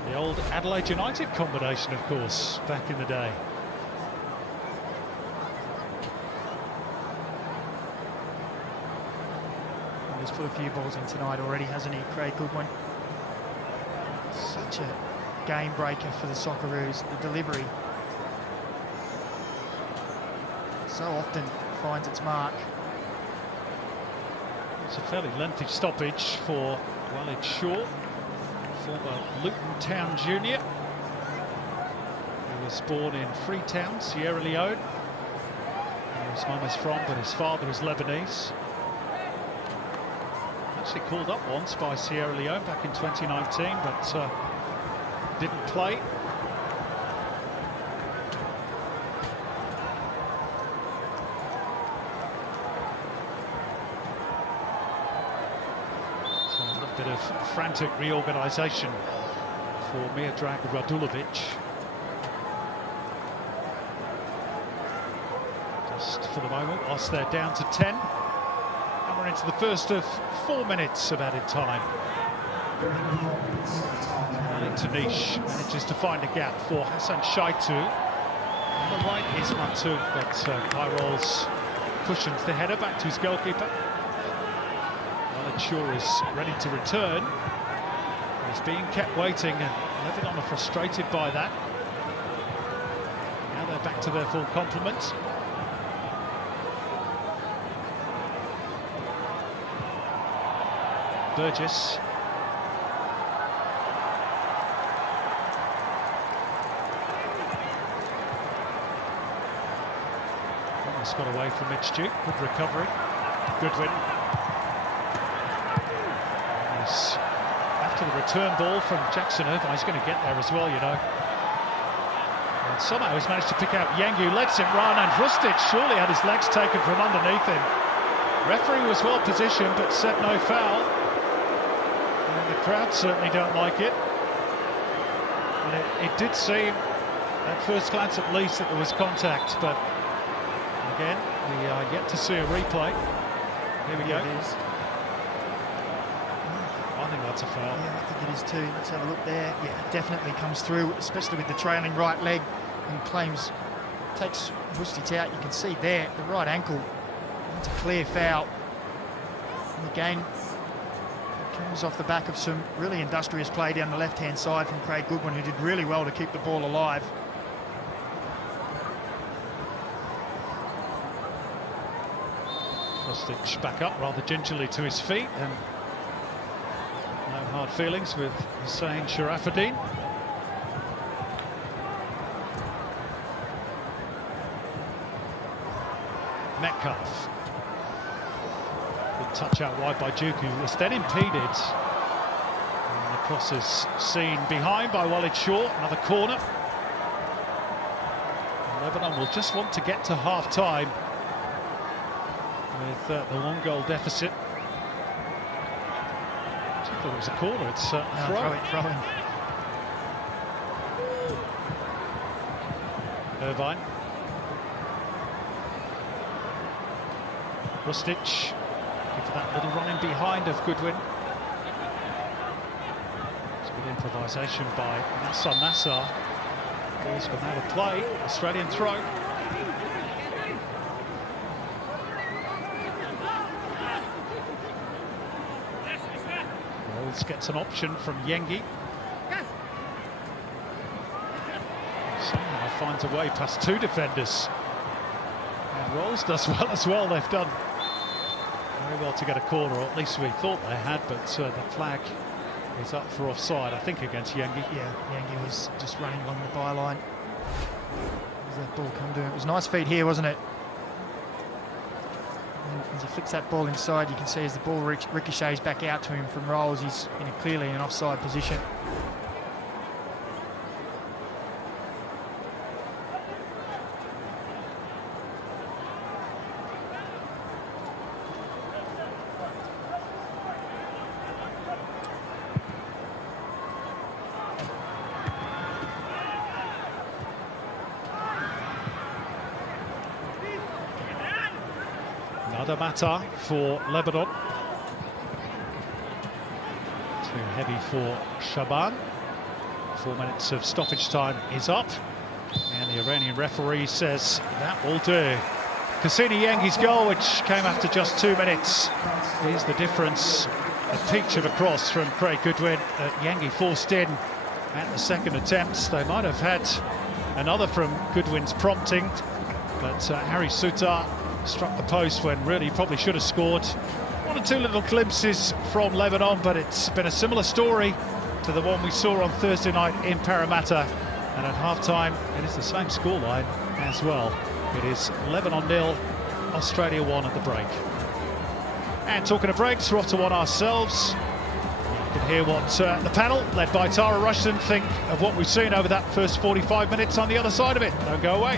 The old Adelaide United combination, of course, back in the day. Well, he's put a few balls in tonight already, hasn't he, Craig Goodwin? Such a game breaker for the Socceroos, the delivery. So often finds its mark. It's a fairly lengthy stoppage for Walid Shaw, former Luton Town junior, who was born in Freetown, Sierra Leone. He his mum is from, but his father is Lebanese. Actually called up once by Sierra Leone back in 2019, but didn't play. So a little bit of frantic reorganisation for Miodrag Radulovic. Just for the moment, whilst they're down to 10. And we're into the first of 4 minutes of added time. Tanish manages to find a gap for Hassan Shaitu. On the right is Matu, but Kyrol's cushions the header back to his goalkeeper. Walid Shaw is ready to return. He's being kept waiting, and Lebanon are frustrated by that. Now they're back to their full complement. Burgess. Almost got away from Mitch Duke. Good recovery. Goodwin. He's after the return ball from Jackson Irvine. He's going to get there as well, you know. And somehow he's managed to pick out Yengu, lets him run, and Rustic surely had his legs taken from underneath him. Referee was well positioned, but said no foul. And the crowd certainly don't like it. And it did seem, at first glance at least, that there was contact, but again, we are yet to see a replay. Here we go. It is. I think that's a foul. Yeah, I think it is too. Let's have a look there. Yeah, it definitely comes through, especially with the trailing right leg, and claims, takes Rustic out. You can see there, the right ankle. It's a clear foul. And again, it comes off the back of some really industrious play down the left-hand side from Craig Goodwin, who did really well to keep the ball alive. Rustic back up rather gingerly to his feet, and no hard feelings with Hussein Sharafuddin. Metcalf. Good touch out wide by Duke, who was then impeded. And the cross is seen behind by Walid Shaw. Another corner. And Lebanon will just want to get to half-time with the one-goal deficit. I thought it was a corner. It's Throw-in. Irvine. Rustic, for that little running behind of Goodwin. It's good improvisation by Nasser Nassar. Ball's gone out of play. Australian throw. Rolls gets an option from Yengi. Somehow finds a way past two defenders. And Rolls does well as well. They've done very well to get a corner, or at least we thought they had, but the flag is up for offside, I think, against Yengi. Yeah, Yengi was just running along the byline. As that ball come to him. It was a nice feed here, wasn't it? And as he flicks that ball inside, you can see as the ball ricochets back out to him from Rolls, he's in clearly an offside position. Another matter for Lebanon. Too heavy for Shaban. 4 minutes of stoppage time is up. And the Iranian referee says that will do. Cassini Yengi's goal, which came after just 2 minutes, is the difference. A peach of a cross from Craig Goodwin that Yengi forced in at the second attempt. They might have had another from Goodwin's prompting, but Harry Sutar struck the post when really probably should have scored. One or two little glimpses from Lebanon, but it's been a similar story to the one we saw on Thursday night in Parramatta. And at half-time, it is the same scoreline as well. It is Lebanon 0, Australia 1 at the break. And talking of breaks, we're off to one ourselves. You can hear what the panel, led by Tara Rushton, think of what we've seen over that first 45 minutes on the other side of it. Don't go away.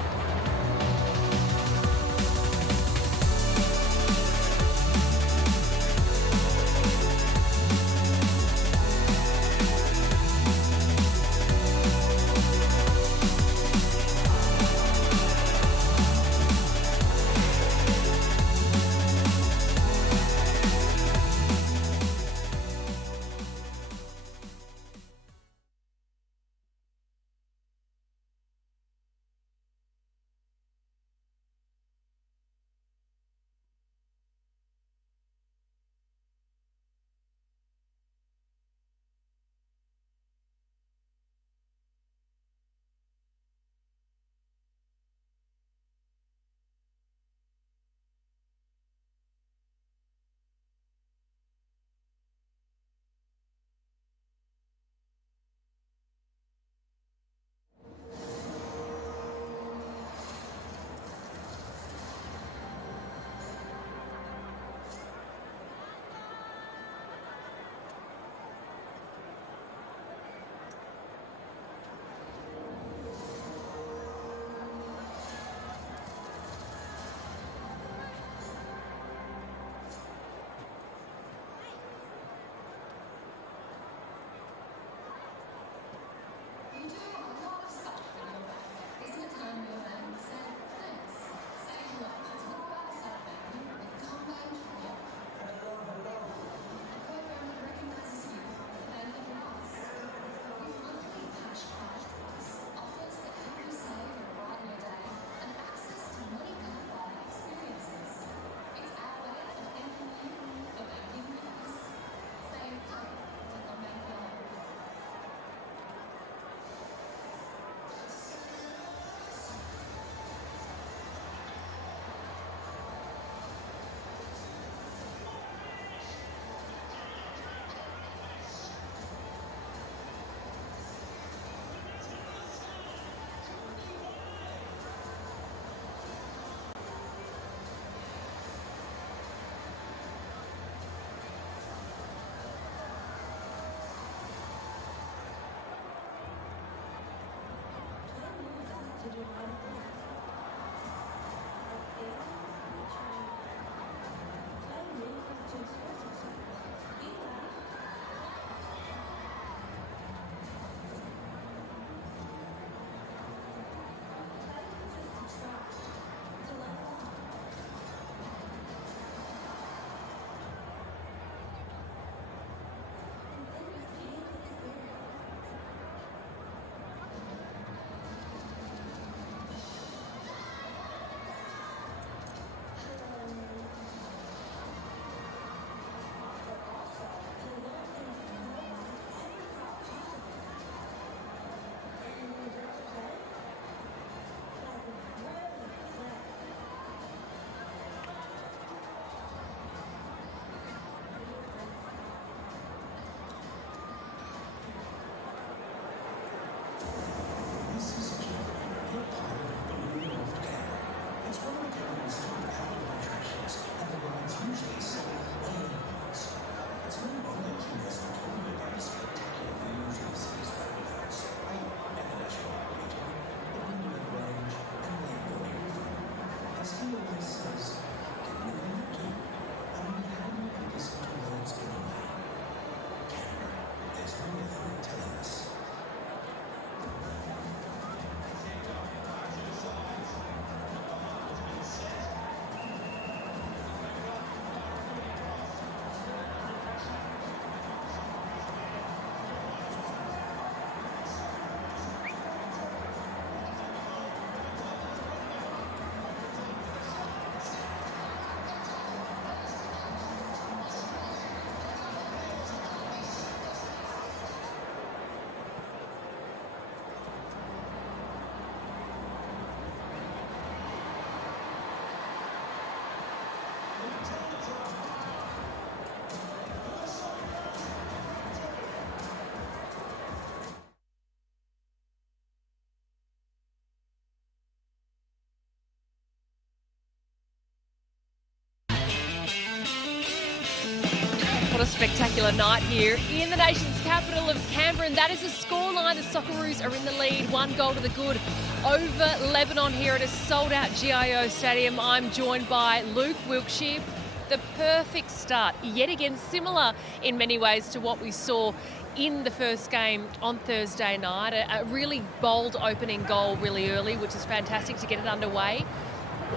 What a spectacular night here in the nation's capital of Canberra, and that is the scoreline. The Socceroos are in the lead, 1 goal to the good over Lebanon here at a sold-out GIO Stadium. I'm joined by Luke Wilkshire. The perfect start, yet again similar in many ways to what we saw in the first game on Thursday night. A really bold opening goal really early, which is fantastic to get it underway.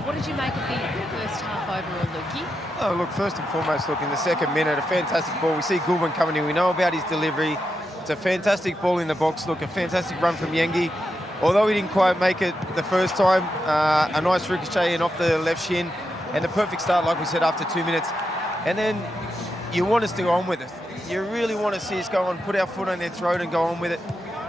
What did you make of the first half overall, Lukey? Oh, look, first and foremost, look, in the second minute, a fantastic ball. We see Goodwin coming in. We know about his delivery. It's a fantastic ball in the box. Look, a fantastic run from Yengi. Although he didn't quite make it the first time, a nice ricochet in off the left shin. And the perfect start, like we said, after 2 minutes. And then you want us to go on with it. You really want to see us go on, put our foot on their throat and go on with it.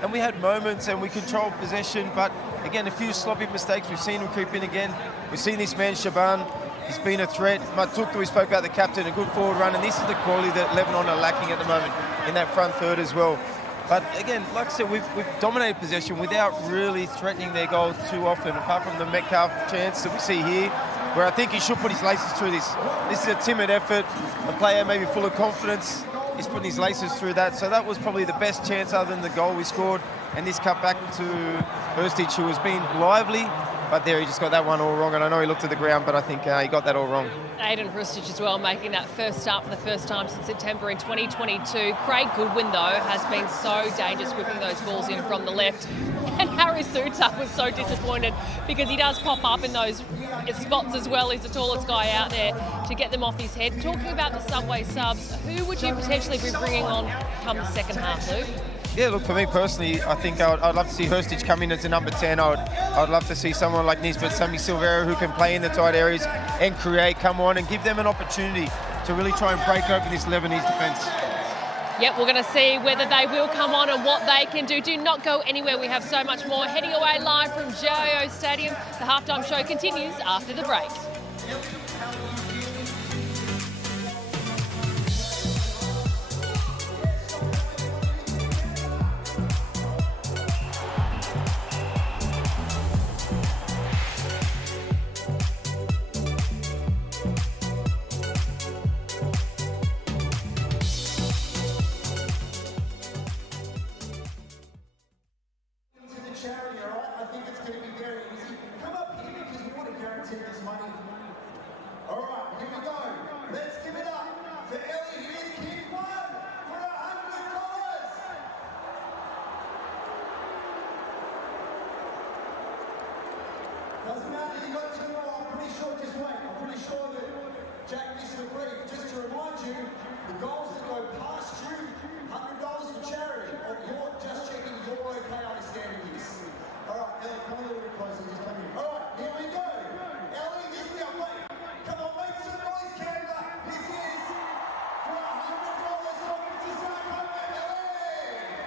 And we had moments and we controlled possession, but again, a few sloppy mistakes. We've seen him creep in again. We've seen this man, Shaban. He's been a threat. Matuktu, we spoke about the captain, a good forward run, and this is the quality that Lebanon are lacking at the moment in that front third as well. But again, like I said, we've dominated possession without really threatening their goal too often, apart from the Metcalf chance that we see here, where I think he should put his laces through this. This is a timid effort. A player maybe full of confidence. He's putting his laces through that. So that was probably the best chance other than the goal we scored. And this cut back to Hrstic, who has been lively, but there he just got that one all wrong. And I know he looked at the ground, but I think he got that all wrong. Aiden Hrstic as well, making that first start for the first time since September in 2022. Craig Goodwin, though, has been so dangerous whipping those balls in from the left. And Harry Sutak was so disappointed because he does pop up in those spots as well. He's the tallest guy out there to get them off his head. Talking about the Subway subs, who would you potentially be bringing on come the second half, Luke? Yeah, look, for me personally, I think I'd love to see Hrstic come in as a number 10. I'd love to see someone like Nisbet Sami Silvera who can play in the tight areas and create, come on and give them an opportunity to really try and break open this Lebanese defence. Yep, we're going to see whether they will come on and what they can do. Do not go anywhere. We have so much more. Heading away live from GIO Stadium. The halftime show continues after the break. Doesn't matter, you got 2 more, I'm pretty sure, just wait. I'm pretty sure that Jack missed the brief. Just to remind you, the goals that go past you, $100 for charity. Or you're just checking you're okay understanding this. All right, Ellie, come a little bit closer, just come here. All right, here we go. Ellie, this is our play. Come on, make some noise, Canberra. This is for $100 from Counterattack, Ellie.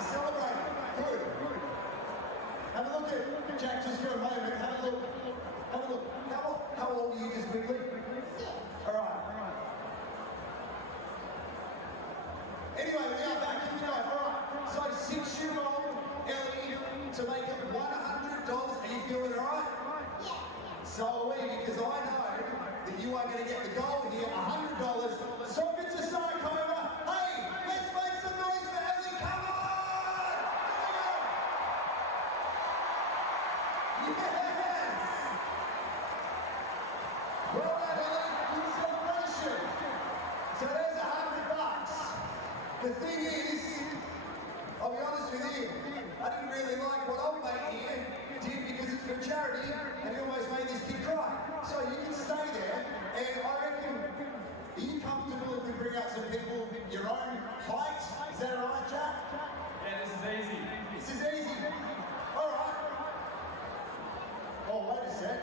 Celebrate. Good. Have a look at Jack just for a moment. Have a look. Have a look. How old are you just quickly? All right. Anyway, we are back. Here we go. All right. So 6-year-old Ellie to make it $100. Are you feeling all right? Yeah. So are we, because I know that you are going to get the goal here, $100. So if it's a Sarkova, hey, let's make some noise for Ellie. Come on! Yes! Well done, Ellie. Good celebration. So there's $100. The thing is, I'll be honest with you, I didn't really like what old mate here did because it's for charity and he almost made this kid cry. So you can stay there and I reckon, are you comfortable if we bring out some people your own height? Is that all right, Jack? Yeah, this is easy. This is easy. All right. Oh, wait a sec.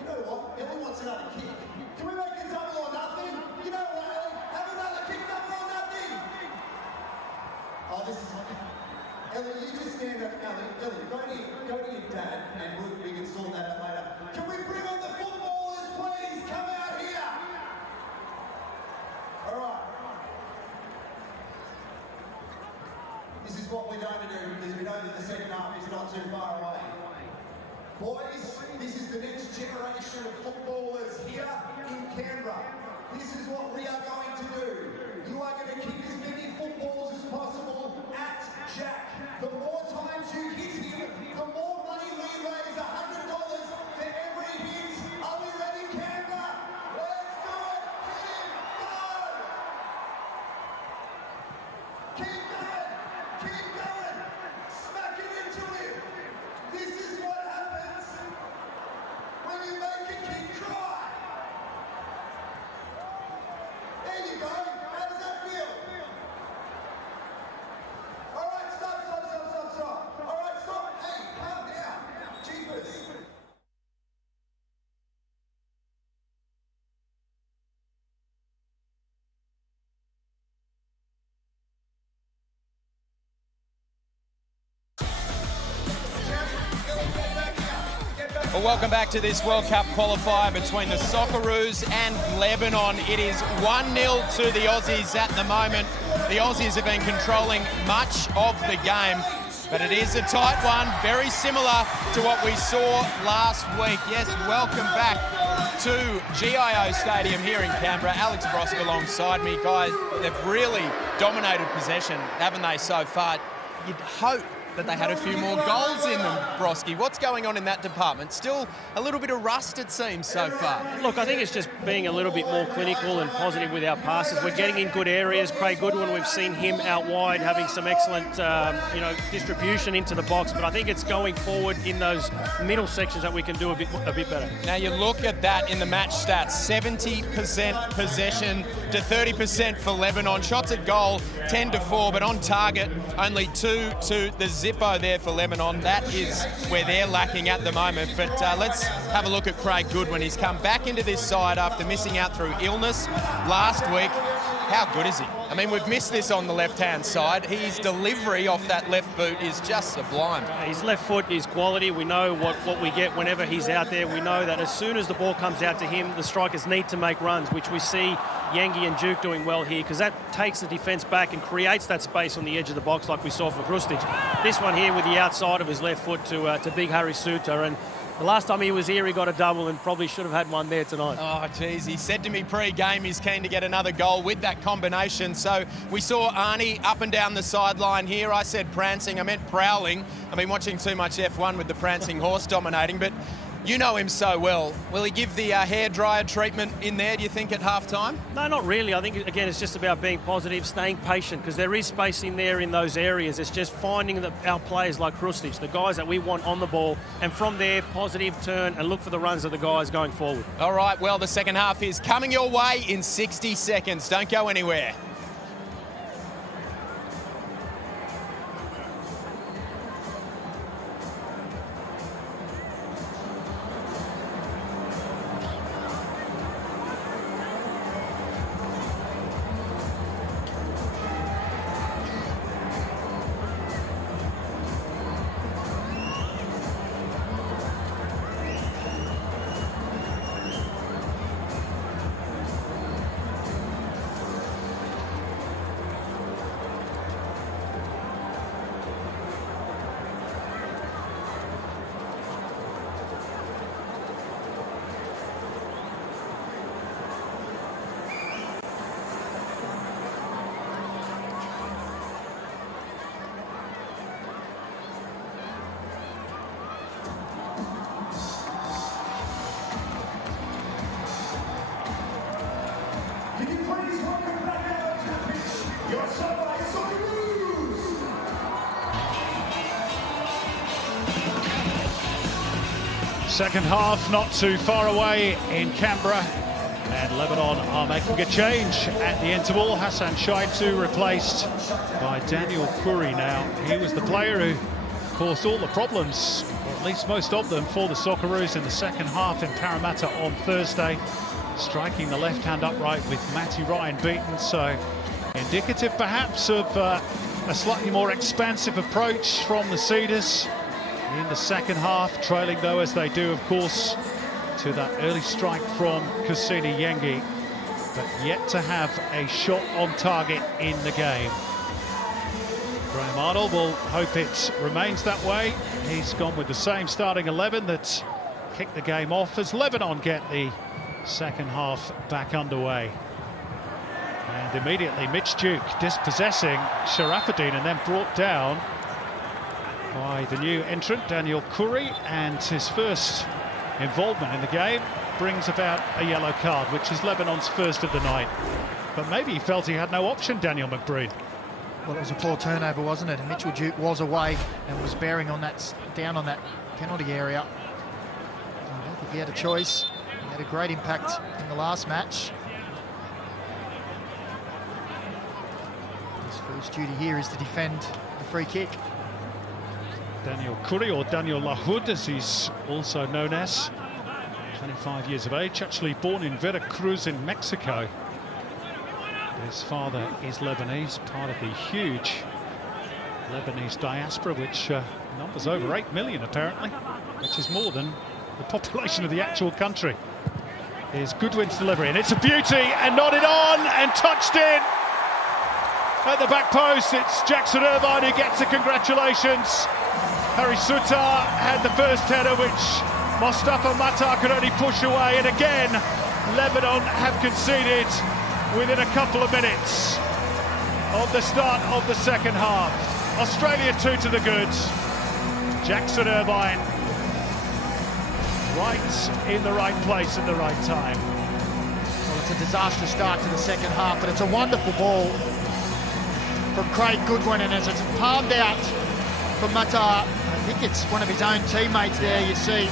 You know what? Ellie wants another kick. Can we make it double or nothing? You know what, Ellie? Have another kick, double or nothing. Oh, this is... Ellie, you just stand up. Ellie, go to your dad and we can sort that out later. Boys, this is the next generation of footballers here in Canberra. This is what we are going to do. You are going to kick as many footballs as possible at Jack. The more times you hit him, the more money we raise. $100 for every hit. Are we ready, Canberra? Let's do it. Hit him. Go. Keep going. Keep going. Smack it into him. This is what happens when you make a kid cry. There you go. How does that feel? All right, stop. All right, stop. Hey, calm down. Jeepers. Well, welcome back to this World Cup qualifier between the Socceroos and Lebanon. It is 1-0 to the Aussies at the moment. The Aussies have been controlling much of the game, but it is a tight one, very similar to what we saw last week. Yes, welcome back to GIO Stadium here in Canberra. Alex Brosk alongside me. Guys, they've really dominated possession, haven't they, so far? You'd hope that they had a few more goals in them, Broski. What's going on in that department? Still a little bit of rust, it seems, so far. Look, I think it's just being a little bit more clinical and positive with our passes. We're getting in good areas. Craig Goodwin, we've seen him out wide having some excellent, distribution into the box. But I think it's going forward in those middle sections that we can do a bit better. Now you look at that in the match stats: 70% possession to 30% for Lebanon. Shots at goal 10-4, but on target only 2 to the Zippo there for Lebanon. That is where they're lacking at the moment. But let's have a look at Craig Goodwin. He's come back into this side after missing out through illness last week. How good is he? I mean, we've missed this on the left-hand side. His delivery off that left boot is just sublime. His left foot is quality. We know what we get whenever he's out there. We know that as soon as the ball comes out to him, the strikers need to make runs, which we see Yangi and Duke doing well here, because that takes the defence back and creates that space on the edge of the box like we saw for Krustic. This one here with the outside of his left foot to big Harry Suter. And the last time he was here, he got a double and probably should have had one there tonight. Oh, geez. He said to me pre-game he's keen to get another goal with that combination. So we saw Arnie up and down the sideline here. I said prancing. I meant prowling. I've been watching too much F1 with the prancing horse dominating, but you know him so well. Will he give the hairdryer treatment in there, do you think, at half-time? No, not really. I think, again, it's just about being positive, staying patient, because there is space in there in those areas. It's just finding our players like Krustic, the guys that we want on the ball, and from there, positive turn and look for the runs of the guys going forward. All right, well, the second half is coming your way in 60 seconds. Don't go anywhere. Can you please welcome back out to the pitch your Socceroos? Second half not too far away in Canberra, and Lebanon are making a change at the interval. Hassan Shaitu replaced by Daniel Curry. Now, he was the player who caused all the problems, or at least most of them, for the Socceroos in the second half in Parramatta on Thursday, striking the left-hand upright with Matty Ryan beaten. So indicative perhaps of a slightly more expansive approach from the Cedars in the second half, trailing though as they do, of course, to that early strike from Kusini Yengi, but yet to have a shot on target in the game. Graham Arnold will hope it remains that way. He's gone with the same starting 11 that kicked the game off as Lebanon get the second half back underway. And immediately Mitch Duke dispossessing Sharafuddin and then brought down by the new entrant Daniel Curry, and his first involvement in the game brings about a yellow card, which is Lebanon's first of the night. But maybe he felt he had no option, Daniel McBreen. Well, it was a poor turnover, wasn't it? And Mitchell Duke was away and was bearing on that, down on that penalty area. I don't think he had a choice. He had a great impact in the last match. His first duty here is to defend the free kick. Daniel Curry, or Daniel Lahoud as he's also known as, 25 years of age, actually born in Veracruz in Mexico. His father is Lebanese, part of the huge Lebanese diaspora, which numbers over 8 million apparently, which is more than the population of the actual country. Here's Goodwin's delivery, and it's a beauty, and nodded on and touched in at the back post. It's Jackson Irvine who gets the congratulations. Harry Sutar had the first header, which Mostafa Matar could only push away, and again Lebanon have conceded within a couple of minutes of the start of the second half. Australia 2 to the good. Jackson Irvine right in the right place at the right time. Well, it's a disastrous start to the second half, but it's a wonderful ball from Craig Goodwin, and as it's palmed out from Matar, I think it's one of his own teammates there, you see,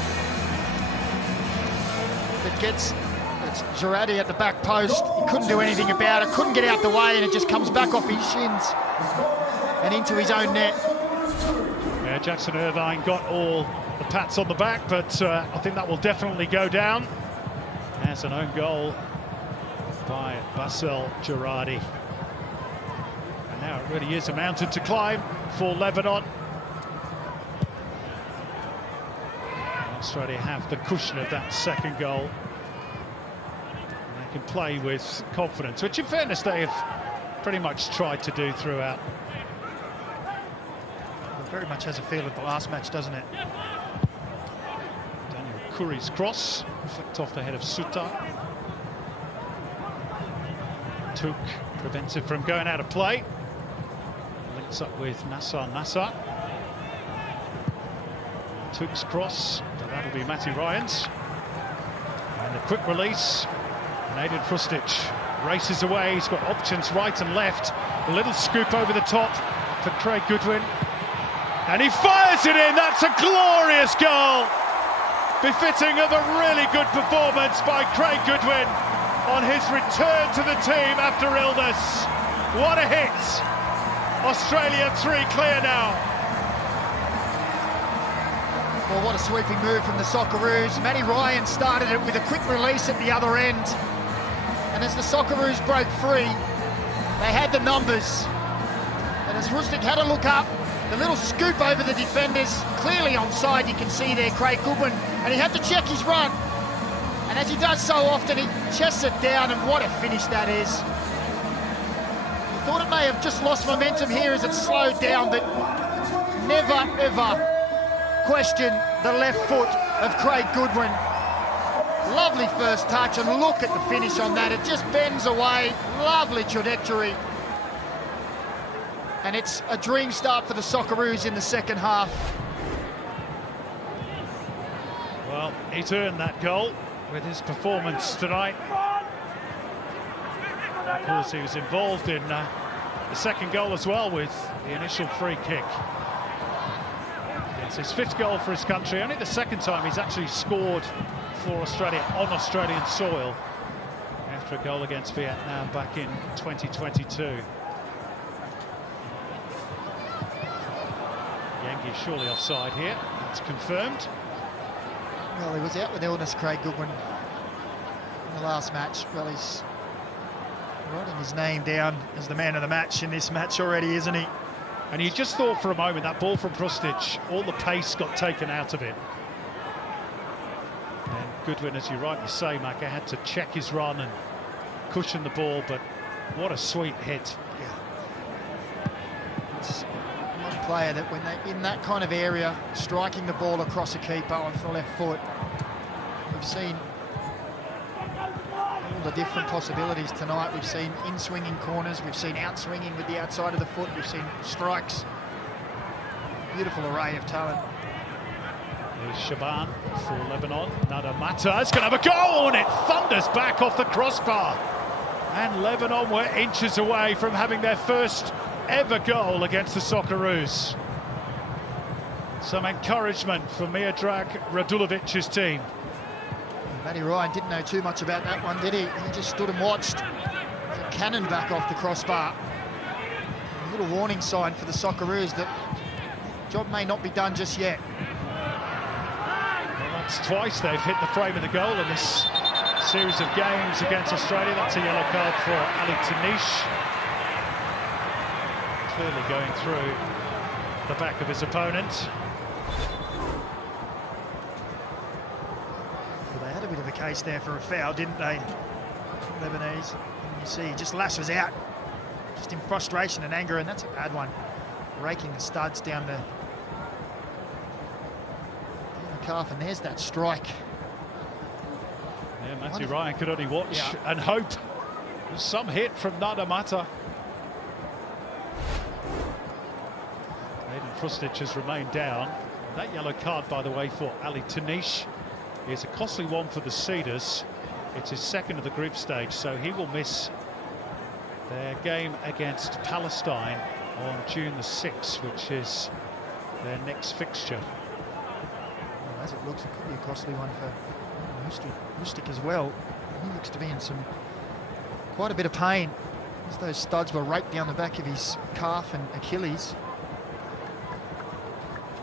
that gets, it's Girardi at the back post. He couldn't do anything about it, couldn't get out the way, and it just comes back off his shins and into his own net. Yeah, Jackson Irvine got all the pats on the back, but I think that will definitely go down as an own goal by Basel Girardi. And now it really is a mountain to climb for Lebanon. Australia have the cushion of that second goal. And they can play with confidence, which in fairness they have pretty much tried to do throughout. It very much has a feel of the last match, doesn't it? Daniel Curry's cross, flicked off the head of Sutar. Took prevents it from going out of play. Links up with Nassar. Took's cross, but that'll be Matty Ryan's. And the quick release, Naden Frustic races away. He's got options right and left. A little scoop over the top for Craig Goodwin. And he fires it in. That's a glorious goal. Befitting of a really good performance by Craig Goodwin on his return to the team after illness. What a hit. Australia 3 clear now. Well, what a sweeping move from the Socceroos. Matty Ryan started it with a quick release at the other end. And as the Socceroos broke free, they had the numbers. And as Rustic had a look up, the little scoop over the defenders, clearly onside, you can see there Craig Goodwin, and he had to check his run. And as he does so often, he chests it down, and what a finish that is. You thought it may have just lost momentum here as it slowed down, but never, ever question the left foot of Craig Goodwin. Lovely first touch, and look at the finish on that. It just bends away, lovely trajectory. And it's a dream start for the Socceroos in the second half. Well, he's earned that goal with his performance tonight. Of course, he was involved in the second goal as well with the initial free kick. It's his 5th goal for his country, only the 2nd time he's actually scored for Australia on Australian soil after a goal against Vietnam back in 2022. Yankee surely offside here, it's confirmed. Well, he was out with illness, Craig Goodwin, in the last match. Well, he's writing his name down as the man of the match in this match already, isn't he? And you just thought for a moment that ball from Frustic, all the pace got taken out of it. And Goodwin, as you rightly say, Macca, had to check his run and cushion the ball, but what a sweet hit. Yeah. player that when they're in that kind of area, striking the ball across a keeper onto the left foot, we've seen all the different possibilities tonight. We've seen in-swinging corners, we've seen out-swinging with the outside of the foot, we've seen strikes. Beautiful array of talent. Here's Shaban for Lebanon. Nada Mata is going to have a goal, and it thunders back off the crossbar. And Lebanon were inches away from having their first ever goal against the Socceroos. Some encouragement for Miodrag Radulevic's team. Matty Ryan didn't know too much about that one, did he? He just stood and watched. A cannon back off the crossbar. A little warning sign for the Socceroos that job may not be done just yet. Well, that's twice they've hit the frame of the goal in this series of games against Australia. That's a yellow card for Ali Tanish. Clearly going through the back of his opponent. Well, they had a bit of a case there for a foul, didn't they, Lebanese? And you see, he just lashes out, just in frustration and anger, and that's a bad one. Raking the studs down the calf, and there's that strike. Yeah, Matty Ryan could only watch and hope there's some hit from Nada Mata. Aiden Frustic has remained down. That yellow card, by the way, for Ali Tanish is a costly one for the Cedars. It's his second of the group stage, so he will miss their game against Palestine on June the 6th, which is their next fixture. Well, as it looks, it could be a costly one for Rustic as well. He looks to be in quite a bit of pain, as those studs were raked down the back of his calf and Achilles.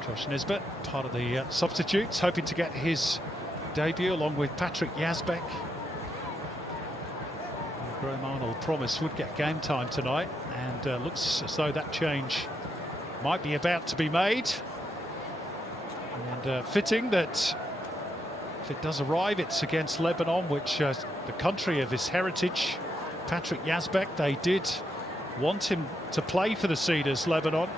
Josh Nisbet, part of the substitutes, hoping to get his debut along with Patrick Yazbek. Graham Arnold promised would get game time tonight, and looks as though that change might be about to be made. And fitting that if it does arrive, it's against Lebanon, which the country of his heritage. Patrick Yazbek, they did want him to play for the Cedars. Lebanon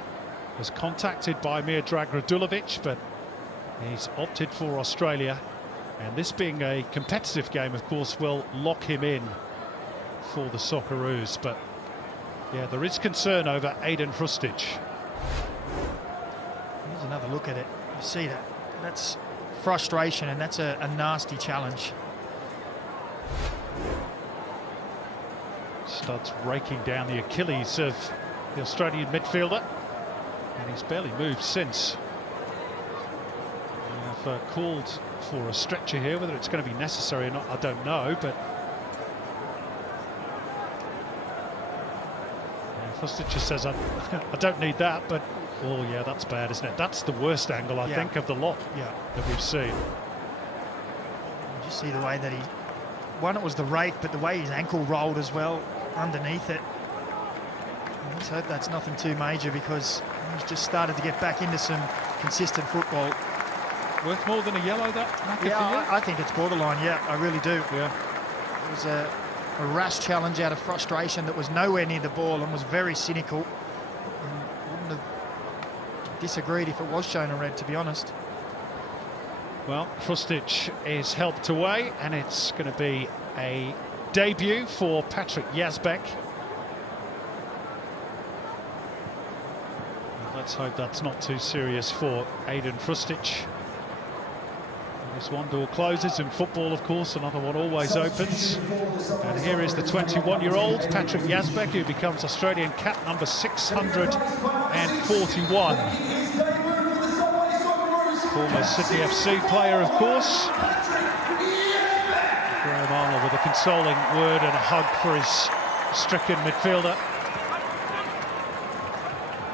was contacted by Miodrag Radulovic, but he's opted for Australia. And this being a competitive game, of course, will lock him in for the Socceroos. But yeah, there is concern over Aiden Frustic. Here's another look at it. You see that? That's frustration, and that's a nasty challenge. Studs raking down the Achilles of the Australian midfielder, and he's barely moved since. I've called for a stretcher here. Whether it's going to be necessary or not, I don't know, but Frustic just says, I don't need that, but oh yeah, that's bad, isn't it? That's the worst angle, I think, of the lot that we've seen. You just see the way that it was the rake, but the way his ankle rolled as well underneath it. Let's hope that's nothing too major, because he's just started to get back into some consistent football. Worth more than a yellow, that? Yeah, I think it's borderline, yeah, I really do. Yeah. It was a rash challenge out of frustration that was nowhere near the ball and was very cynical. And wouldn't have disagreed if it was shown a red, to be honest. Well, Frustic is helped away, and it's going to be a debut for Patrick Yazbek. Let's hope that's not too serious for Aiden Frustic. As one door closes in football, of course, another one always opens. And here is the 21-year-old Patrick Yazbek, who becomes Australian cap number 641. Former Sydney FC player, of course. Graham Arnold with a consoling word and a hug for his stricken midfielder.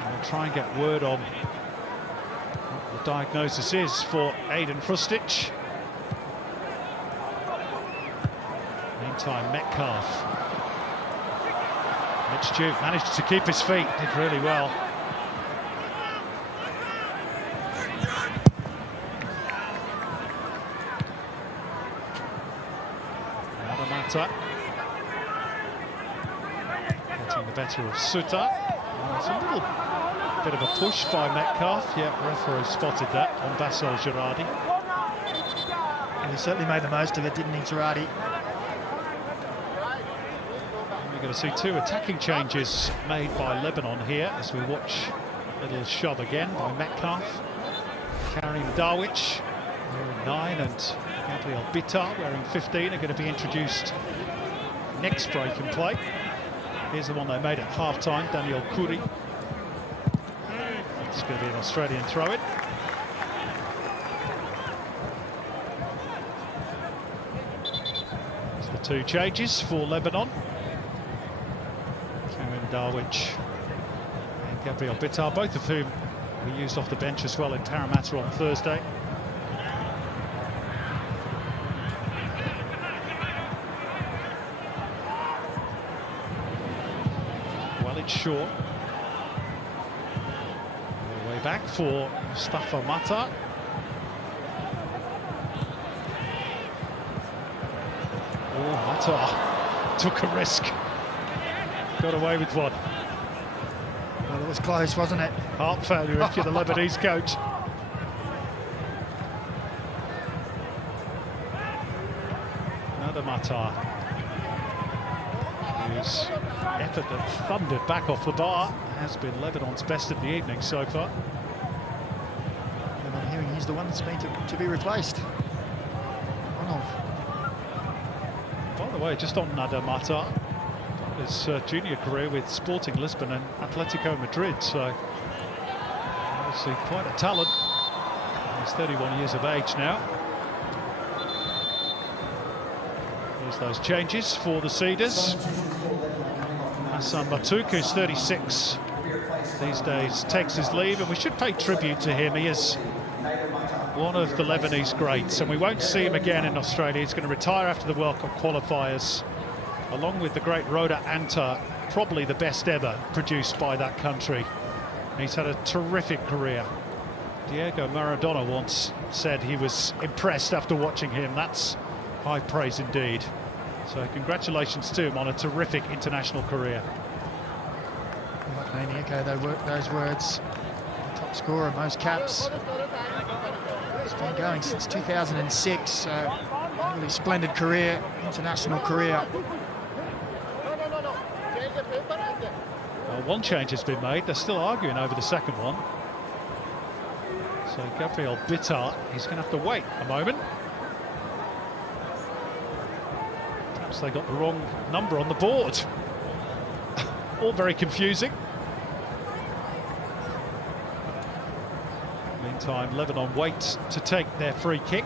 And we'll try and get word on what the diagnosis is for Aiden Frustic. Meantime, Metcalf. Mitch Duke managed to keep his feet, did really well. Mata getting the better of Suta. It's a little Bit of a push by Metcalf. Yeah, referee spotted that on Bassel Girardi. And he certainly made the most of it, didn't he, Girardi? We're going to see two attacking changes made by Lebanon here as we watch a little shove again by Metcalf. Karim Darwich wearing 9 and Gabriel Bitar wearing 15 are going to be introduced next break in play. Here's the one they made at half-time, Daniel Kuri. It's going to be an Australian throw-in. It's the two changes for Lebanon. Karim Darwich and Gabriel Bitar, both of whom were used off the bench as well in Parramatta on Thursday. Shaw. Way back for Mustafa Mata. Oh, Mata took a risk. Got away with one. Well, it was close, wasn't it? Heart failure if you're the Lebanese coach. Another Mata. Whose effort that thundered back off the bar has been Lebanon's best of the evening so far. And I'm hearing he's the one that's been to be replaced. One of. By the way, just on Nader Mata, his junior career with Sporting Lisbon and Atletico Madrid, so obviously quite a talent. He's 31 years of age now. Here's those changes for the Cedars. Hassan Matuk, who's 36 these days, takes his leave, and we should pay tribute to him. He is one of the Lebanese greats, and we won't see him again in Australia. He's going to retire after the World Cup qualifiers, along with the great Roda Anta, probably the best ever produced by that country. He's had a terrific career. Diego Maradona once said he was impressed after watching him. That's high praise indeed. So congratulations to him on a terrific international career. Like Nani echo those words. Top scorer, most caps. It's been going since 2006, so really splendid career, international career. Well, one change has been made. They're still arguing over the second one. So Gabriel Bitar, he's going to have to wait a moment. Perhaps they got the wrong number on the board. All very confusing. Meantime, Lebanon waits to take their free kick.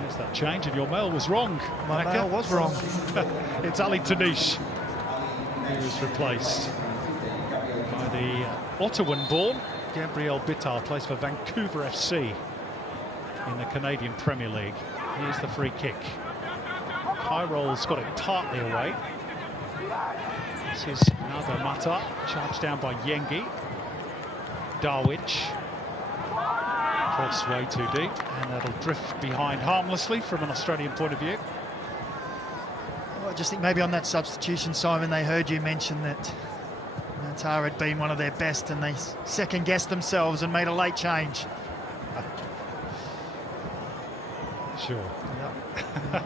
There's that change, and your mail was wrong. My mail was wrong. It's Ali Tanish who was replaced by the Ottawan-born Gabriel Bitar, plays for Vancouver FC in the Canadian Premier League. Here's the free kick. Kyrol's got it partly away. This is Nader Mata, charged down by Yengi. Darwich. Cross way too deep, and that'll drift behind harmlessly from an Australian point of view. Well, I just think maybe on that substitution, Simon, they heard you mention that Natar had been one of their best, and they second-guessed themselves and made a late change. Sure. Yep.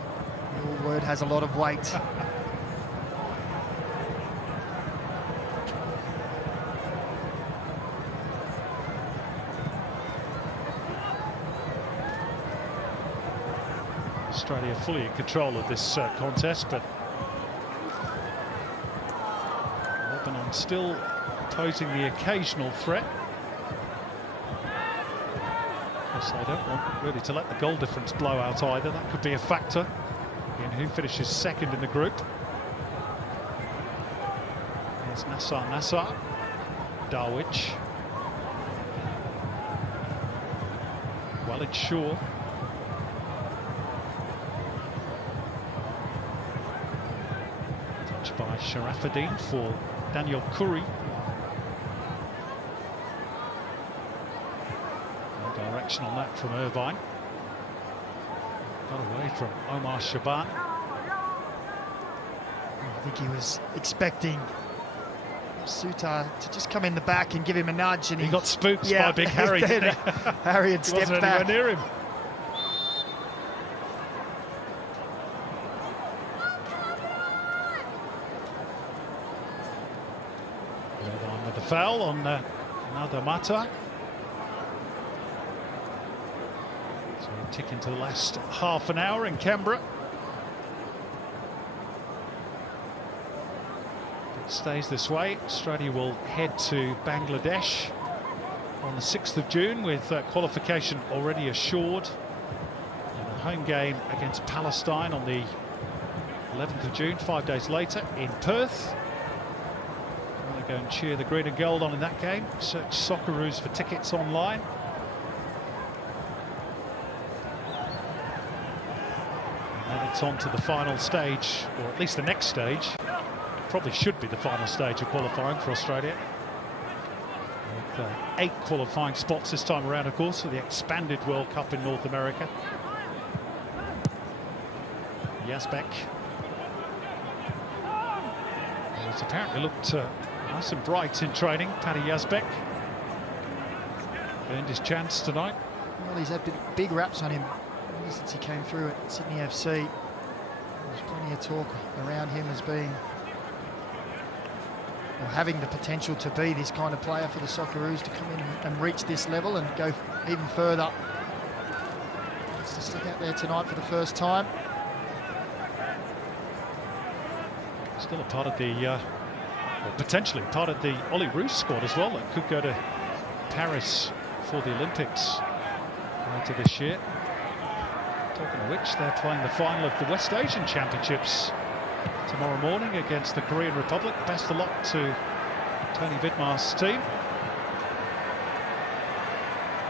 Your word has a lot of weight. Australia fully in control of this contest, but Lebanon still posing the occasional threat. Yes, they don't want really to let the goal difference blow out either. That could be a factor in who finishes second in the group. There's Nasser, Darwich, Walid Shaw. Touched by Sharafuddin for Daniel Kuri. No direction on that from Irvine. Got away from Omar Shaban. think he was expecting Sutar to just come in the back and give him a nudge, and he got spooked by Big Harry, didn't he? Harry had stepped wasn't back. Anywhere near him. On with the foul on Nadamata. So we tick into the last half an hour in Canberra. If it stays this way, Australia will head to Bangladesh on the 6th of June with qualification already assured. And a home game against Palestine on the 11th of June, 5 days later in Perth. Go and cheer the green and gold on in that game. Search Socceroos for tickets online. And then it's on to the final stage, or at least the next stage. Probably should be the final stage of qualifying for Australia. With 8 qualifying spots this time around, of course, for the expanded World Cup in North America. Yazbek. It's apparently looked nice and bright in training. Paddy Yazbek earned his chance tonight. Well, he's had big raps on him since he came through at Sydney FC. There's plenty of talk around him as being, or having the potential to be, this kind of player for the Socceroos, to come in and reach this level and go even further. Gets to stick out there tonight for the first time. Still a part of the or potentially part of the Ollie Roos squad as well that could go to Paris for the Olympics later this year. Talking of which, they're playing the final of the West Asian Championships tomorrow morning against the Korean Republic. Best of luck to Tony Vidmar's team.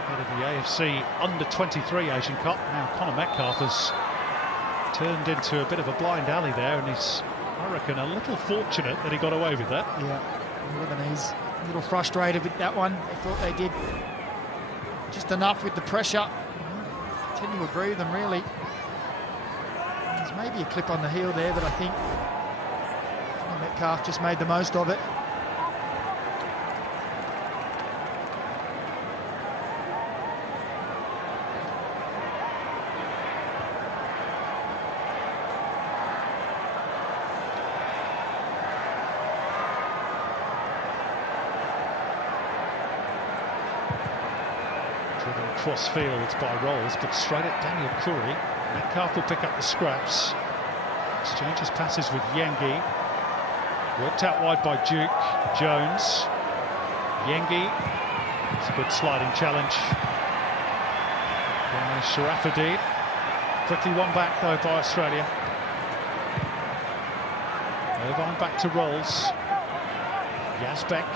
Head of the AFC Under-23 Asian Cup. Now Conor Metcalf has turned into a bit of a blind alley there, and he's, I reckon, a little fortunate that he got away with that. Yeah, the Lebanese a little frustrated with that one. They thought they did just enough with the pressure. Continue to breathe them, really. There's maybe a clip on the heel there, but I think Metcalf just made the most of it. Cross field by Rolls, but straight at Daniel Curry. Metcalf will pick up the scraps. Exchanges passes with Yengi. Worked out wide by Duke. Jones. Yengi. It's a good sliding challenge by Sharafuddin. Quickly won back though by Australia. Irvine back to Rolls. Yazbek.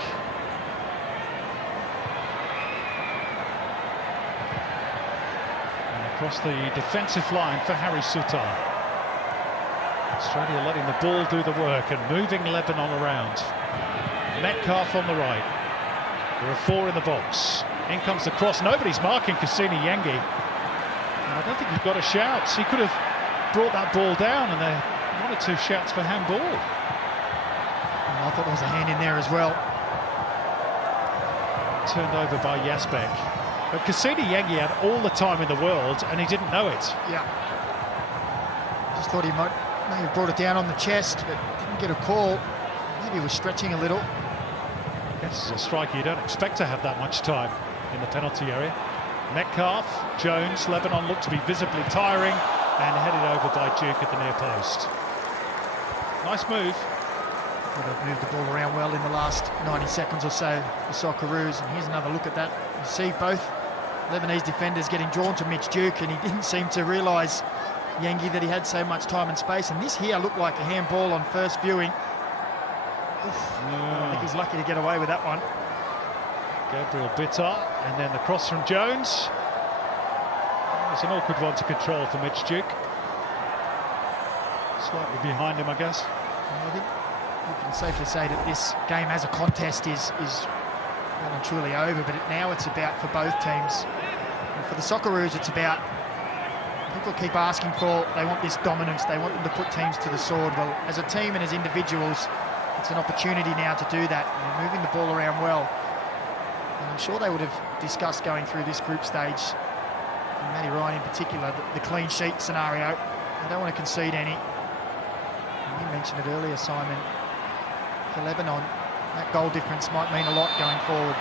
Across the defensive line for Harry Sutar. Australia letting the ball do the work and moving Lebanon around. Metcalf on the right. There are 4 in the box. In comes the cross. Nobody's marking Cassini Yengi. And I don't think he got a shout. He could have brought that ball down, and there were 1 or 2 shouts for handball. Oh, I thought there was a hand in there as well. Turned over by Yazbek. But Cassini Yengi had all the time in the world, and he didn't know it. Yeah. Just thought he may have brought it down on the chest, but didn't get a call. Maybe he was stretching a little. I guess as a striker, you don't expect to have that much time in the penalty area. Metcalf, Jones, Lebanon looked to be visibly tiring, and headed over by Duke at the near post. Nice move. Well, they've moved the ball around well in the last 90 seconds or so, the Socceroos. And here's another look at that. You see both Lebanese defenders getting drawn to Mitch Duke, and he didn't seem to realise, Yengi, that he had so much time and space. And this here looked like a handball on first viewing. I think he's lucky to get away with that one. Gabriel Bitter, and then the cross from Jones. It's an awkward one to control for Mitch Duke. Slightly behind him, I guess. I think we can safely say that this game as a contest is well and truly over, but now it's about, for both teams, and for the Socceroos, it's about, I think people keep asking for, they want this dominance, they want them to put teams to the sword. Well, as a team and as individuals, it's an opportunity now to do that. And they're moving the ball around well. And I'm sure they would have discussed going through this group stage, and Matty Ryan in particular, the clean sheet scenario. They don't want to concede any. And you mentioned it earlier, Simon, for Lebanon, that goal difference might mean a lot going forward.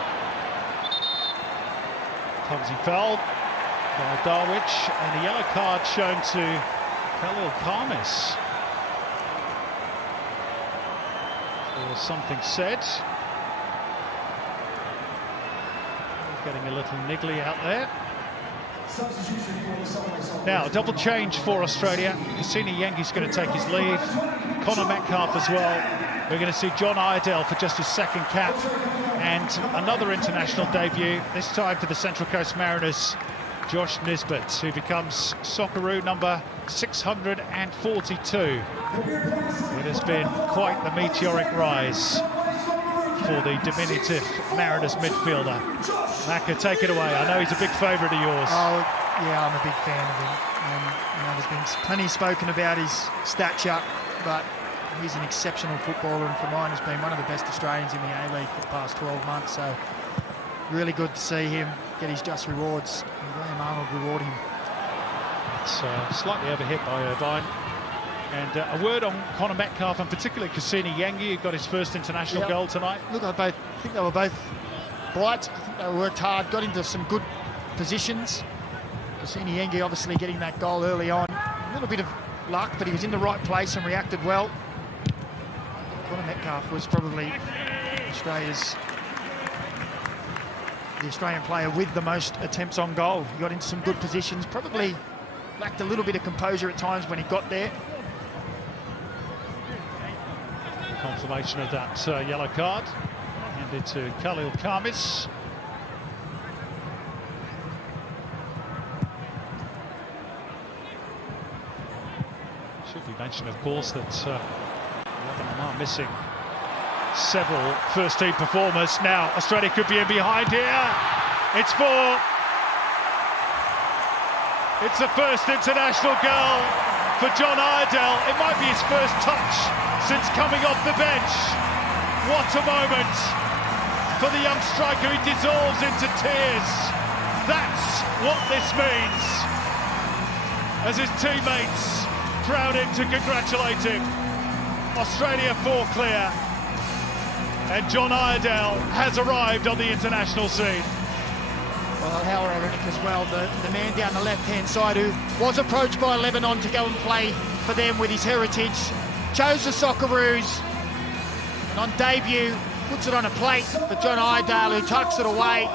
Clumsy foul by Darwich, and a yellow card shown to Khalil Khamis for something said. Getting a little niggly out there. Now, double change for Australia. Cassini Yengi's going to take his leave. Connor Metcalfe as well. We're going to see John Iredale for just his second cap. And another international debut, this time for the Central Coast Mariners, Josh Nisbet, who becomes Socceroo number 642. It has been quite the meteoric rise for the diminutive Mariners midfielder. Macca, take it away. I know he's a big favourite of yours. Oh, yeah, I'm a big fan of him. There's been plenty spoken about his stature, but he's an exceptional footballer, and for mine has been one of the best Australians in the A-League for the past 12 months. So really good to see him get his just rewards, and Graham Arnold reward him. It's slightly overhit by Irvine. And a word on Connor Metcalfe, and particularly Cassini Yengi, who got his first international goal tonight. Look, I think they were both bright. I think they worked hard, got into some good positions. Cassini Yengi obviously getting that goal early on. A little bit of luck, but he was in the right place and reacted well. Connor Metcalfe was probably the Australian player with the most attempts on goal. He got into some good positions, probably lacked a little bit of composure at times when he got there. Confirmation of that yellow card handed to Khalil Khamis. Should be mentioned, of course, that Lebanon are missing several first-team performers. Now Australia could be in behind here. It's the first international goal for John Iredale. It might be his first touch since coming off the bench. What a moment for the young striker. He dissolves into tears. That's what this means, as his teammates crowd him to congratulate him. Australia 4 clear, and John Iredale has arrived on the international scene. Well, how ironic as well, the man down the left-hand side who was approached by Lebanon to go and play for them with his heritage, chose the Socceroos, and on debut puts it on a plate for John Iredale, who tucks it away.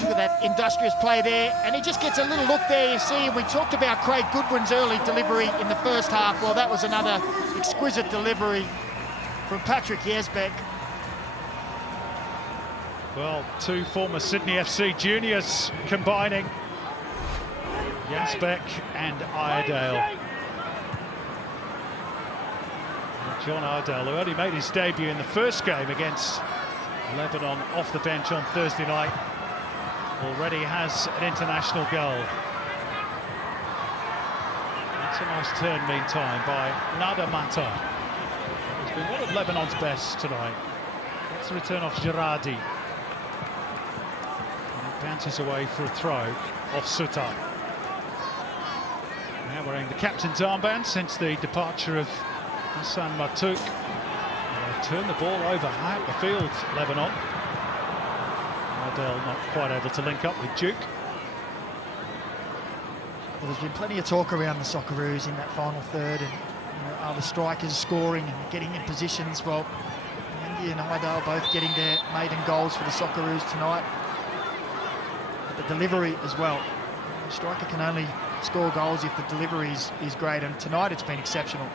Look at that industrious play there, and he just gets a little look there, you see, and we talked about Craig Goodwin's early delivery in the first half. Well, that was another exquisite delivery from Patrick Yesbeck. Well, two former Sydney FC juniors combining, Yesbeck and Iredale. John Iredale, who only made his debut in the first game against Lebanon off the bench on Thursday night, already has an international goal. That's a nice turn, meantime, by Nada Mata. He's been one of Lebanon's best tonight. That's the return off Girardi. And he bounces away for a throw off Sutar. Now wearing the captain's armband since the departure of Hassan Matouk. Turn the ball over high up the field, Lebanon. Iredale not quite able to link up with Duke. Well, there's been plenty of talk around the Socceroos in that final third, and are the strikers scoring and getting in positions? Well, Andy and Iredale both getting their maiden goals for the Socceroos tonight. But the delivery as well. The striker can only score goals if the delivery is great, and tonight it's been exceptional.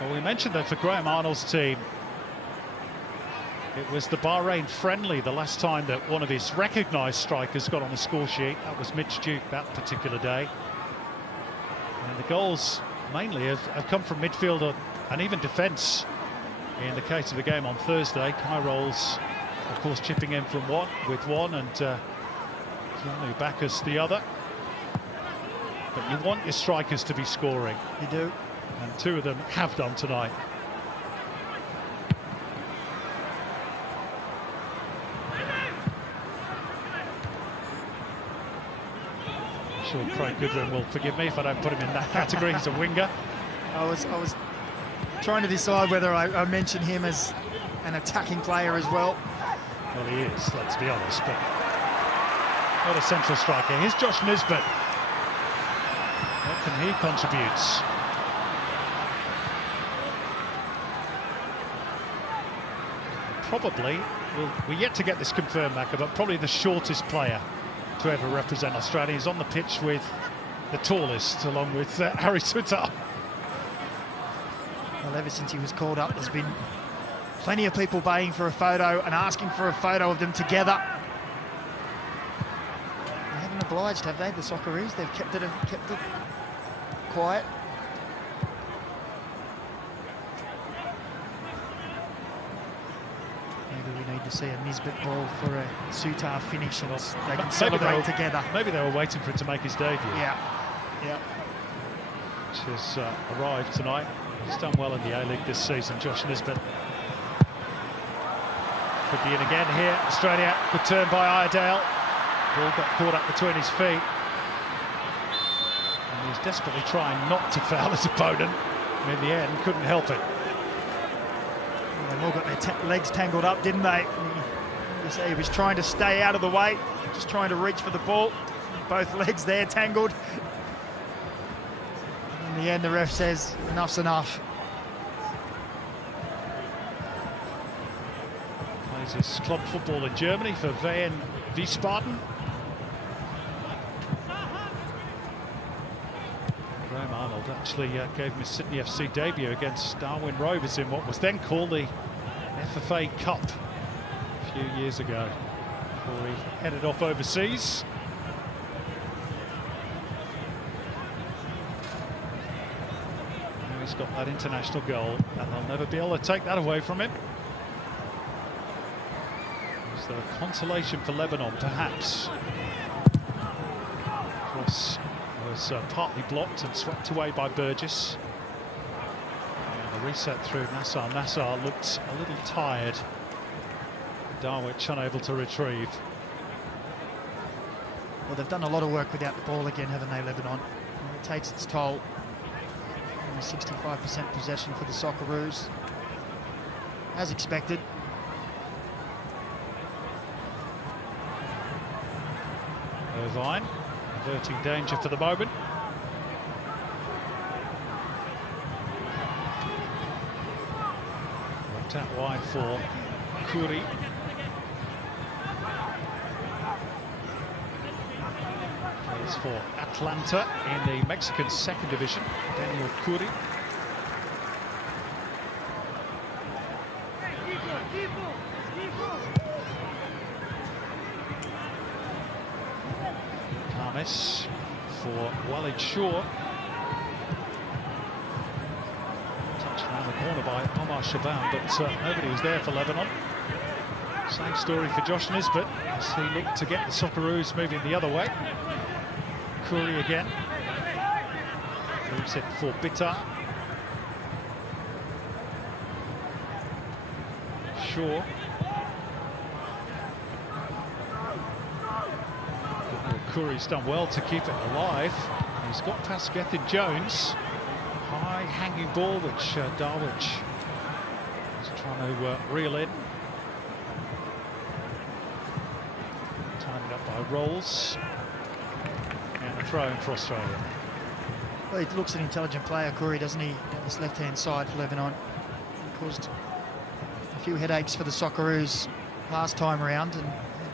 Well, we mentioned that for Graham Arnold's team, it was the Bahrain friendly the last time that one of his recognised strikers got on the score sheet. That was Mitch Duke that particular day. And the goals mainly have come from midfield and even defence. In the case of the game on Thursday, Kai Rolls, of course, chipping in from one, and Keanu Bacchus the other. But you want your strikers to be scoring. You do. And two of them have done tonight. I'm sure Craig Goodwin will forgive me if I don't put him in that category. He's a winger. I was trying to decide whether I mention him as an attacking player as well. Well, he is, let's be honest, but not a central striker. Here's Josh Nisbet. What can he contribute? Probably, we're yet to get this confirmed, Macca, but probably the shortest player to ever represent Australia. He's on the pitch with the tallest, along with Harry Sutar. Well, ever since he was called up, there's been plenty of people baying for a photo and asking for a photo of them together. They haven't obliged, have they, the Socceroos? They've kept it quiet. Maybe we need to see a Nisbet ball for a Sutar finish and they can celebrate together. Maybe they were waiting for him to make his debut. Yeah. Which has arrived tonight. He's done well in the A-League this season, Josh Nisbet. Could be in again here. Australia, good turn by Iredale. Ball got caught up between his feet. And he's desperately trying not to foul his opponent. And in the end, couldn't help it. Well, they've all got their legs tangled up, didn't they? You say he was trying to stay out of the way, just trying to reach for the ball. Both legs there tangled. In the end, the ref says, enough's enough. Plays his club football in Germany for Wien Wiesbaden. Graham Arnold actually gave him his Sydney FC debut against Darwin Rovers in what was then called the FFA Cup a few years ago, before he headed off overseas. He's got that international goal, and they'll never be able to take that away from him. Is there a consolation for Lebanon, perhaps? Cross was partly blocked and swept away by Burgess. And the reset through Nassar. Nassar looked a little tired. Darwich unable to retrieve. Well, they've done a lot of work without the ball again, haven't they, Lebanon? And it takes its toll. 65% possession for the Socceroos, as expected. Irvine averting danger for the moment. Worked out wide for Kuri. Plays for Atlanta in the Mexican second division. Daniel Kuri. Kames for Walid Shaw. Touched around the corner by Omar Shaban, but nobody was there for Lebanon. Same story for Josh Nisbet as he looked to get the Socceroos moving the other way. Kuri again. Moves it for Bitter. Shaw. Kuri's done well to keep it alive. He's got past Gethin Jones. High hanging ball which Darwich is trying to reel in. Timed up by Rolls. And a throw in for Australia. Well, he looks an intelligent player, Kuri, doesn't he? On this left-hand side for Lebanon. He caused a few headaches for the Socceroos last time around, and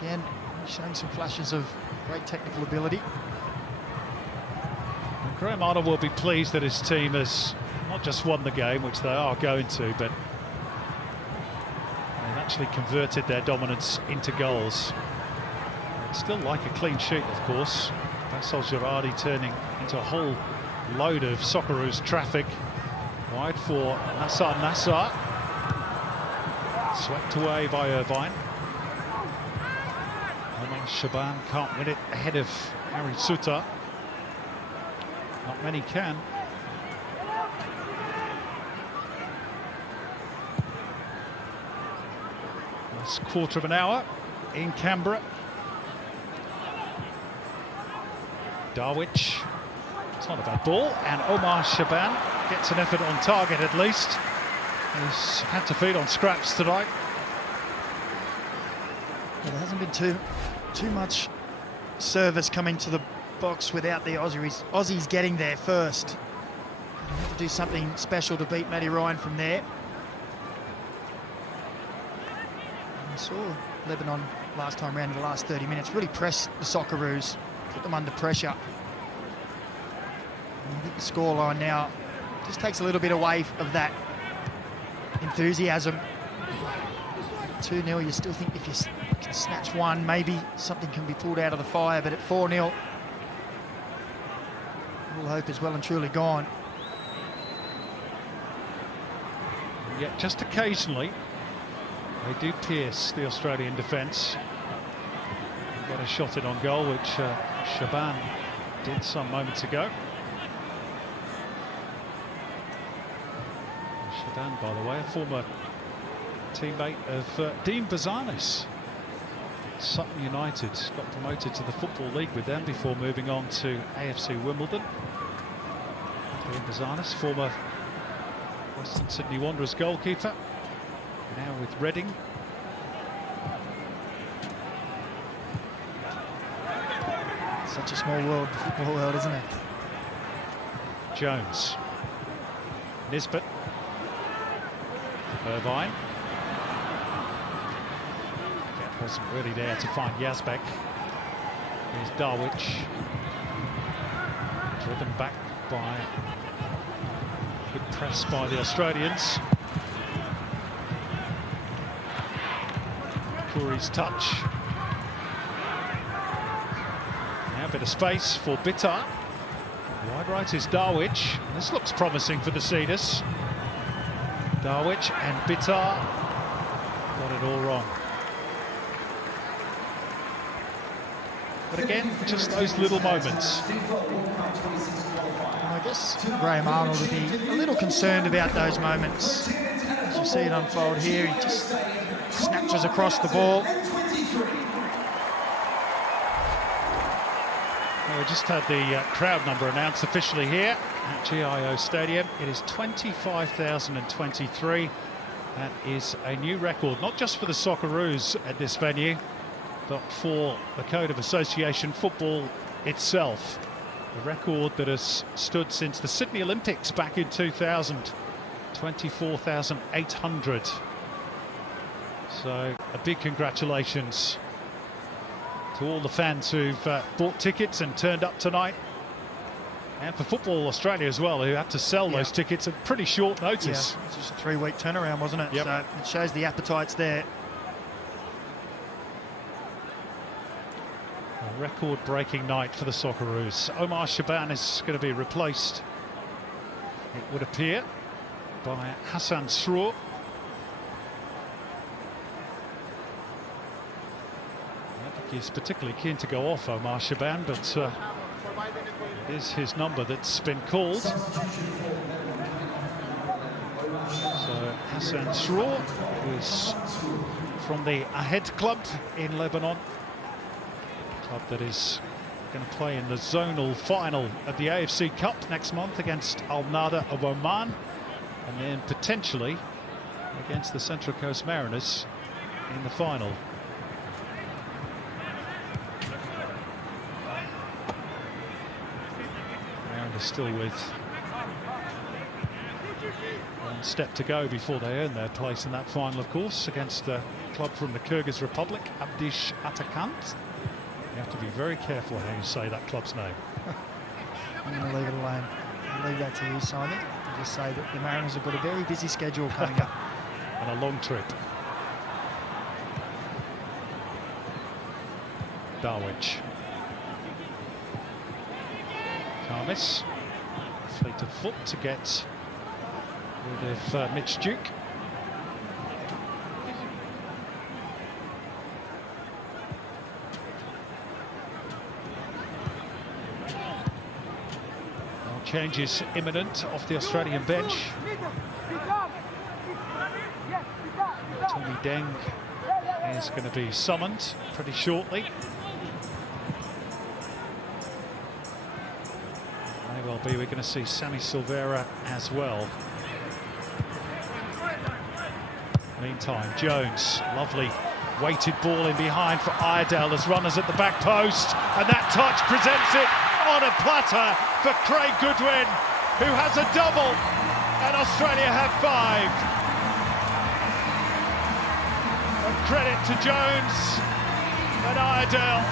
again, showing some flashes of great technical ability. And Graham Arnold will be pleased that his team has not just won the game, which they are going to, but they've actually converted their dominance into goals. It's still like a clean sheet, of course. Bassel Girardi turning into a whole load of Socceroos traffic. Wide for Nassar. Swept away by Irvine. Omar Shaban can't win it ahead of Harry Sutar. Not many can. Last quarter of an hour in Canberra. Darwich, it's not a bad ball, and Omar Shaban gets an effort on target at least. He's had to feed on scraps tonight. Yeah, there hasn't been too much service coming to the box without the Aussies getting there first. You have to do something special to beat Matty Ryan from there. And we saw Lebanon last time around in the last 30 minutes really press the Socceroos, put them under pressure. And I think the scoreline now just takes a little bit away of that enthusiasm. 2-0, you still think if you can snatch one, maybe something can be pulled out of the fire, but at 4-0, all hope is well and truly gone. Yet just occasionally they do pierce the Australian defence. Got a shot in on goal, which Shaban did some moments ago. Shaban, by the way, a former teammate of Dean Bazanis. Sutton United got promoted to the Football League with them before moving on to AFC Wimbledon. Dean Bazanis, former Western Sydney Wanderers goalkeeper, now with Reading. Such a small world, the football world, isn't it? Jones. Nisbet. Irvine. That wasn't really there to find Yazbek. Here's Darwich. Driven back by good press by the Australians. Curry's touch. Now a bit of space for Bittar. Wide right is Darwich. This looks promising for the Cedars. Darwich and Bittar got it all wrong. But again, just those little moments. I guess Graham Arnold would be a little concerned about those moments. As you see it unfold here, he just snatches across the ball. Well, we just had the crowd number announced officially here at GIO Stadium. It is 25,023. That is a new record, not just for the Socceroos at this venue, but for the Code of Association Football itself. A record that has stood since the Sydney Olympics back in 2000, 24,800. So a big congratulations to all the fans who've bought tickets and turned up tonight, and for Football Australia as well, who had to sell those tickets at pretty short notice. Yeah, it was just a 3-week turnaround, wasn't it? Yep. So it shows the appetite's there. A record-breaking night for the Socceroos. Omar Shaban is going to be replaced, it would appear, by Hassan Sroor. He's particularly keen to go off, Omar Shaban, but it is his number that's been called. So Hassan Sroor, who's from the Ahed club in Lebanon, a club that is going to play in the zonal final of the AFC Cup next month against Al Nada of Oman, and then potentially against the Central Coast Mariners in the final. Still with one step to go before they earn their place in that final, of course, against a club from the Kyrgyz Republic, Abdish Atakant. You have to be very careful how you say that club's name. I'm going to leave it alone. I'll leave that to you, Simon. I'll just say that the Mariners have got a very busy schedule coming up. And a long trip. Darwich. Carmis, fleet of foot to get rid of Mitch Duke. Changes imminent off the Australian bench. Tommy Deng is going to be summoned pretty shortly. May well be we're going to see Sammy Silvera as well. Meantime, Jones, lovely weighted ball in behind for Iredale as runners at the back post, and that touch presents it on a platter for Craig Goodwin, who has a double, and Australia have 5. And credit to Jones and Iredale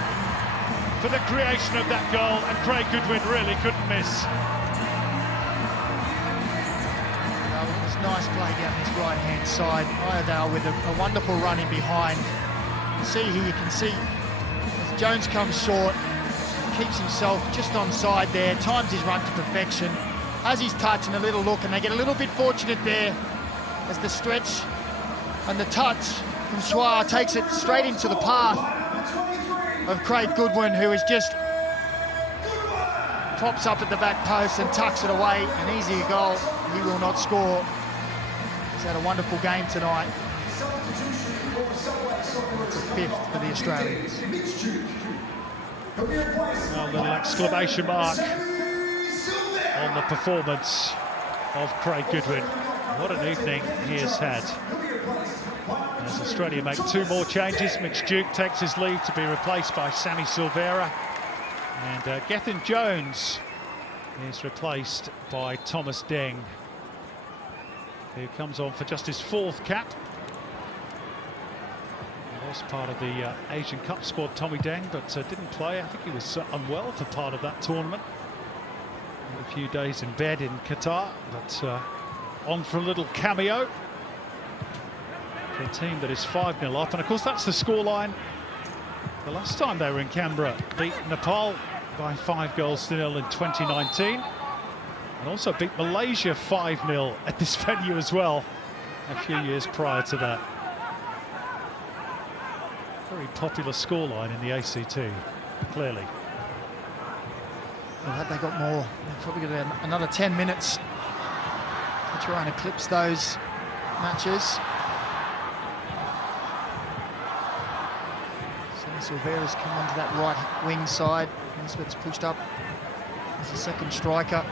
for the creation of that goal, and Craig Goodwin really couldn't miss. It was nice play down this right-hand side. Iredale with a wonderful run in behind. You can see as Jones comes short, keeps himself just onside there, times his run to perfection, has his touch and a little look, and they get a little bit fortunate there as the stretch and the touch from Schwa takes it straight into the path of Craig Goodwin, who is just pops up at the back post and tucks it away. An easy goal. He will not score. He's had a wonderful game tonight. It's a 5th for the Australians. A little exclamation mark on the performance of Craig Goodwin. What an evening he has had. As Australia make 2 more changes, Mitch Duke takes his leave to be replaced by Sammy Silvera. And Gethin Jones is replaced by Thomas Deng, who comes on for just his 4th cap. He was part of the Asian Cup squad, Tommy Deng, but didn't play. I think he was unwell for part of that tournament. Had a few days in bed in Qatar, but on for a little cameo for a team that is 5-0 up. And of course, that's the scoreline. The last time they were in Canberra, beat Nepal by 5-0 in 2019, and also beat Malaysia 5-0 at this venue as well a few years prior to that. Very popular scoreline in the ACT, clearly. Well, had they got more, they've probably got another 10 minutes to try and eclipse those matches. Sammy Silvera's come onto that right wing side. Nisbet's pushed up as the second striker.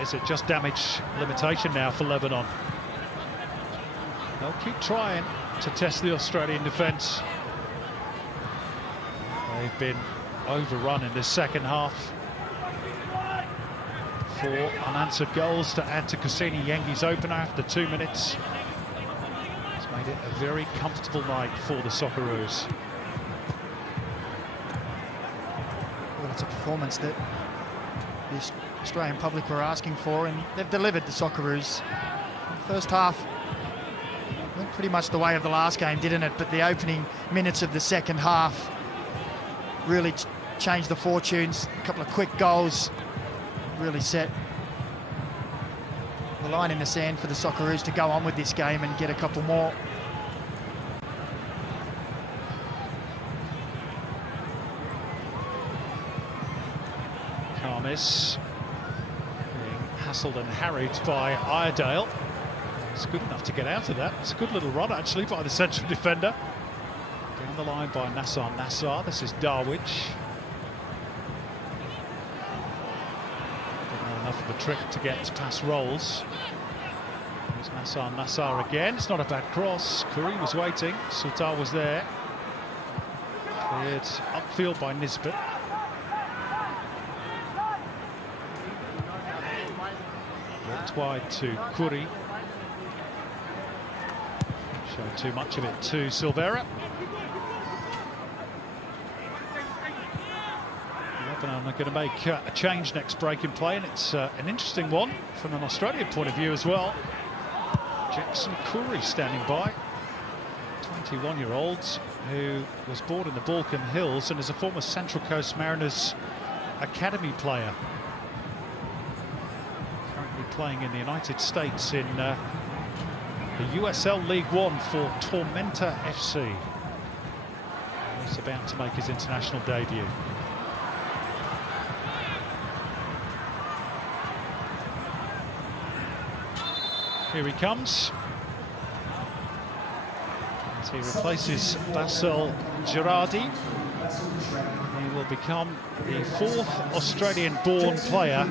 Is it just damage limitation now for Lebanon? They'll keep trying to test the Australian defence. They've been overrun in this second half. 4 unanswered goals to add to Kusini Yengi's opener after 2 minutes. It's made it a very comfortable night for the Socceroos. Well, it's a performance that the Australian public were asking for, and they've delivered. The Socceroos. The first half went pretty much the way of the last game, didn't it? But the opening minutes of the second half really changed the fortunes. A couple of quick goals really set the line in the sand for the Socceroos to go on with this game and get a couple more. Karmis being hassled and harried by Iredale. It's good enough to get out of that. It's a good little run actually by the central defender. Down the line by Nassar. This is Darwich. Didn't have enough of a trick to get past Rolls. There's Nassar again. It's not a bad cross. Curry was waiting. Sultan was there. Cleared upfield by Nisbet. Walked wide to Curry. Showed too much of it to Silvera. Lebanon are going to make a change next break in play, and it's an interesting one from an Australian point of view as well. Jackson Curry standing by, 21-year-old who was born in the Balkan Hills and is a former Central Coast Mariners academy player. Currently playing in the United States in the USL League One for Tormenta FC. He's about to make his international debut. Here he comes. As he replaces Basel Girardi. He will become the 4th Australian-born player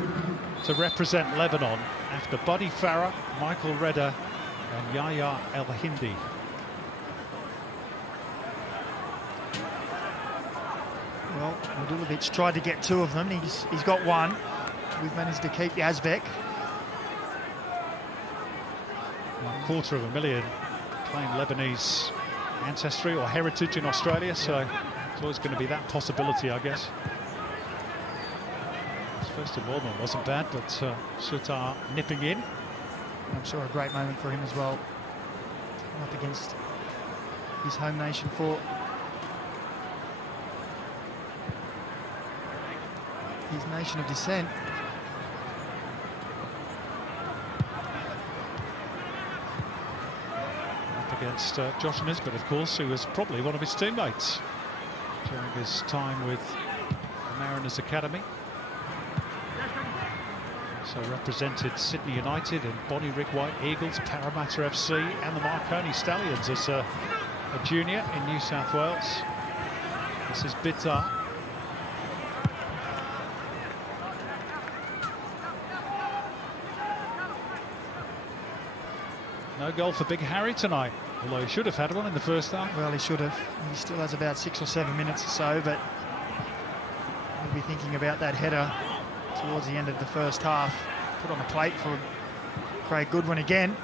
to represent Lebanon after Buddy Farah, Michael Redder and Yahya El Hindi. Well, Radulovic tried to get 2 of them. He's got 1. We've managed to keep Yazbek. $250,000 claim Lebanese ancestry or heritage in Australia, so it's always going to be that possibility, I guess. His first involvement wasn't bad, but Sutar nipping in. I'm sure a great moment for him as well. Up against his home nation for his nation of descent. Against Josh Nisbet, of course, who was probably one of his teammates during his time with the Mariners Academy. So represented Sydney United and Bonnie Rick White Eagles, Parramatta FC and the Marconi Stallions as a junior in New South Wales. This is Bitar. No goal for Big Harry tonight, although he should have had one in the first half. Well, he should have. He still has about 6 or 7 minutes or so, but we'll be thinking about that header towards the end of the first half. Put on the plate for Craig Goodwin again.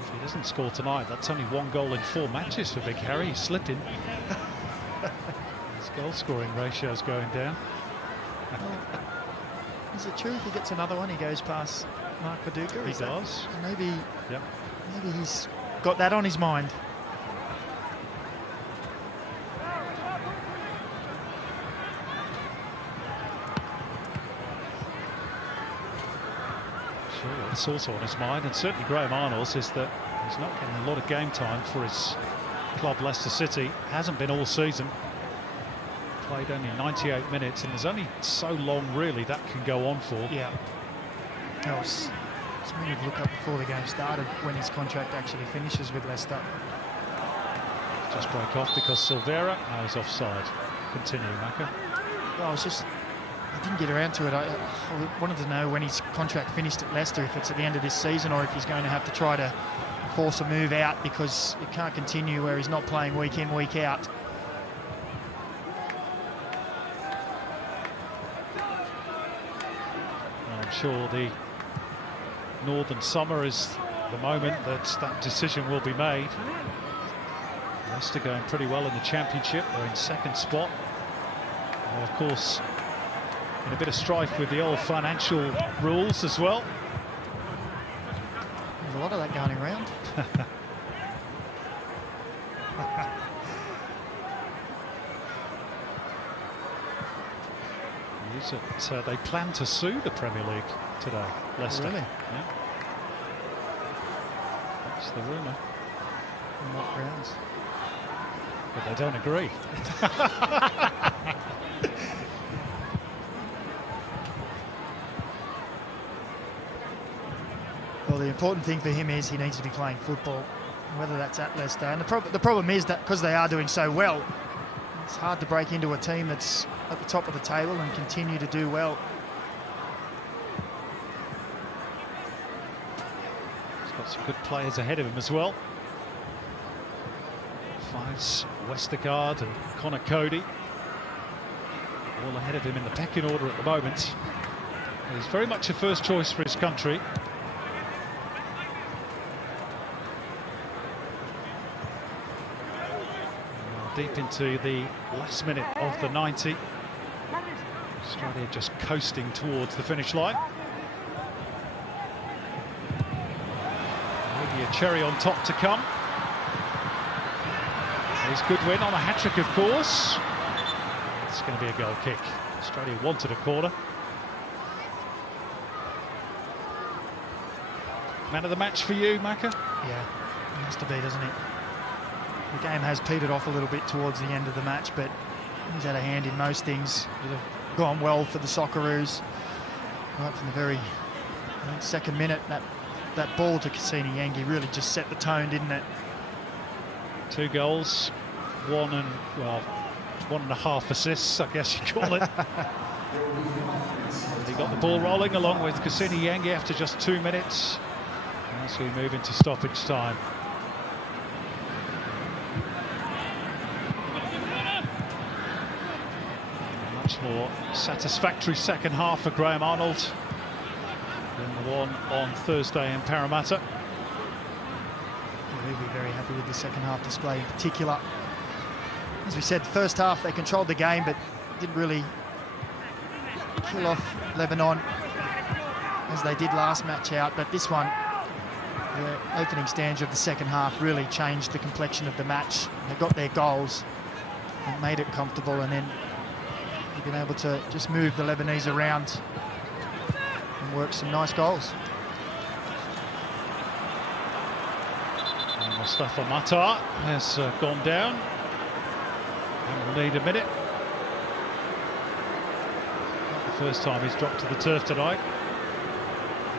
If he doesn't score tonight, that's only 1 goal in 4 matches for Big Harry. He's slipping. His goal-scoring ratio is going down. Well, is it true if he gets another one, he goes past Mark Viduka? He does. Maybe, yep. Maybe he's got that on his mind. Sure, it's also on his mind, and certainly Graham Arnold's is that he's not getting a lot of game time for his club Leicester City. Hasn't been all season. Played only 98 minutes, and there's only so long really that can go on for. Yeah. Oh, it's when you look up before the game started when his contract actually finishes with Leicester. Just broke off because Silvera is offside. Continue, Macca. Well, I didn't get around to it. I wanted to know when his contract finished at Leicester, if it's at the end of this season or if he's going to have to try to force a move out, because it can't continue where he's not playing week in, week out. I'm sure the Northern Summer is the moment that decision will be made. Leicester going pretty well in the Championship. They're in 2nd spot. And of course, in a bit of strife with the old financial rules as well. There's a lot of that going around. They plan to sue the Premier League today, Leicester. Really? Yeah. That's the rumour. On what grounds? But they don't agree. Well, the important thing for him is he needs to be playing football, whether that's at Leicester. And the problem is that because they are doing so well, it's hard to break into a team that's at the top of the table and continue to do well. He's got some good players ahead of him as well. Fives, Westergaard and Connor Cody all ahead of him in the pecking order at the moment. He's very much a first choice for his country. Deep into the last minute of the 90. Australia just coasting towards the finish line. Maybe a cherry on top to come. Here's Goodwin on a hat-trick, of course. It's going to be a goal kick. Australia wanted a corner. Man of the match for you, Macca? Yeah, it has to be, doesn't it? The game has petered off a little bit towards the end of the match, but he's had a hand in most things that have gone well for the Socceroos. Right from the very second minute, that ball to Cassini Yangi really just set the tone, didn't it? 2 goals, 1.5 assists, I guess you call it. He got the ball rolling along with Cassini Yangi after just 2 minutes. As we move into stoppage time. Much more satisfactory second half for Graham Arnold than the one on Thursday in Parramatta. We'll be very happy with the second half display in particular. As we said, the first half they controlled the game but didn't really kill off Lebanon as they did last match out, but this one, the opening stanza of the second half really changed the complexion of the match. They got their goals and made it comfortable, and then they've been able to just move the Lebanese around and work some nice goals. And Mustafa Matar has gone down and will need a minute. Not the first time he's dropped to the turf tonight.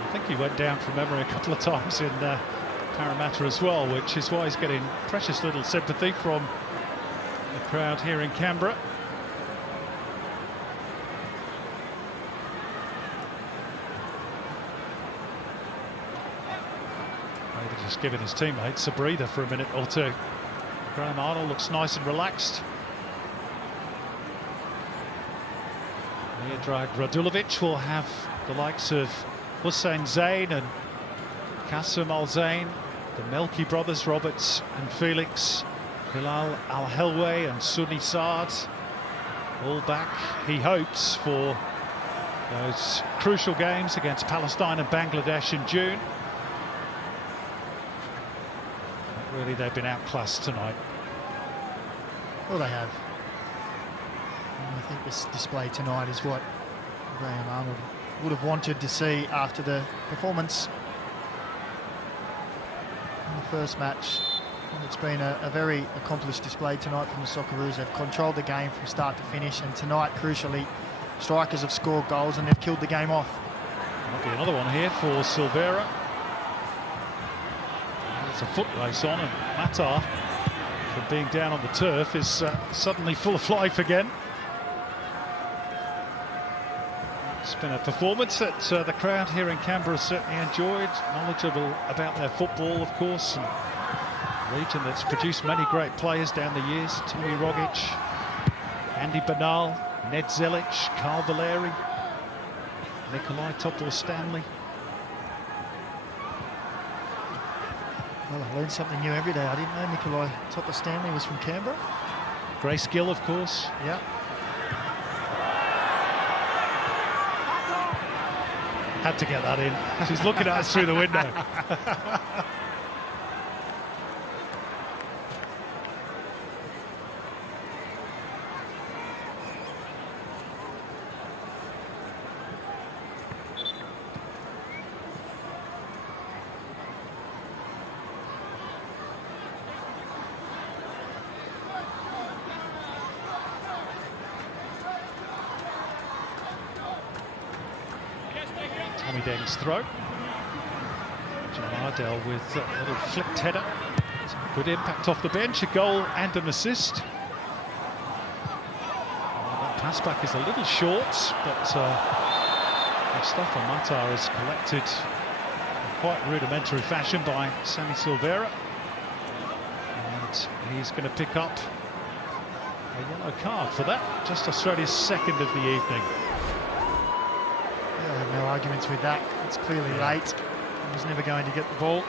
I think he went down from memory a couple of times in Parramatta as well, which is why he's getting precious little sympathy from the crowd here in Canberra. Maybe just giving his teammates a breather for a minute or two. Graham Arnold looks nice and relaxed. Miodrag Radulovic will have the likes of Hussein Zain and Qasim Al Zain, the Melki brothers, Roberts and Felix, Hilal Al Helway and Sunni Saad, all back, he hopes, for those crucial games against Palestine and Bangladesh in June. But really, they've been outclassed tonight. Well, they have. And I think this display tonight is what Graham Arnold would have wanted to see after the performance in the first match. And it's been a very accomplished display tonight from the Socceroos. They've controlled the game from start to finish, and tonight, crucially, strikers have scored goals and they've killed the game off. Might be another one here for Silvera. There's a foot race on, and Matar, from being down on the turf, is suddenly full of life again. It's been a performance that the crowd here in Canberra certainly enjoyed. Knowledgeable about their football, of course, and a region that's produced many great players down the years. Tommy Rogic, Andy Bernal, Ned Zelic, Carl Valeri, Nikolai Topor-Stanley. Well, I learned something new every day. I didn't know Nikolai Topor-Stanley was from Canberra. Grace Gill, of course. Yeah. Had to get that in. She's looking at us through the window. Tommy Deng's throw. John Ardell with a little flicked header. Some good impact off the bench, a goal and an assist. That pass back is a little short, but Mustafa Matar is collected in quite rudimentary fashion by Sammy Silvera. And he's going to pick up a yellow card for that. Just Australia's second of the evening. No arguments with that. It's clearly late. He was never going to get the ball.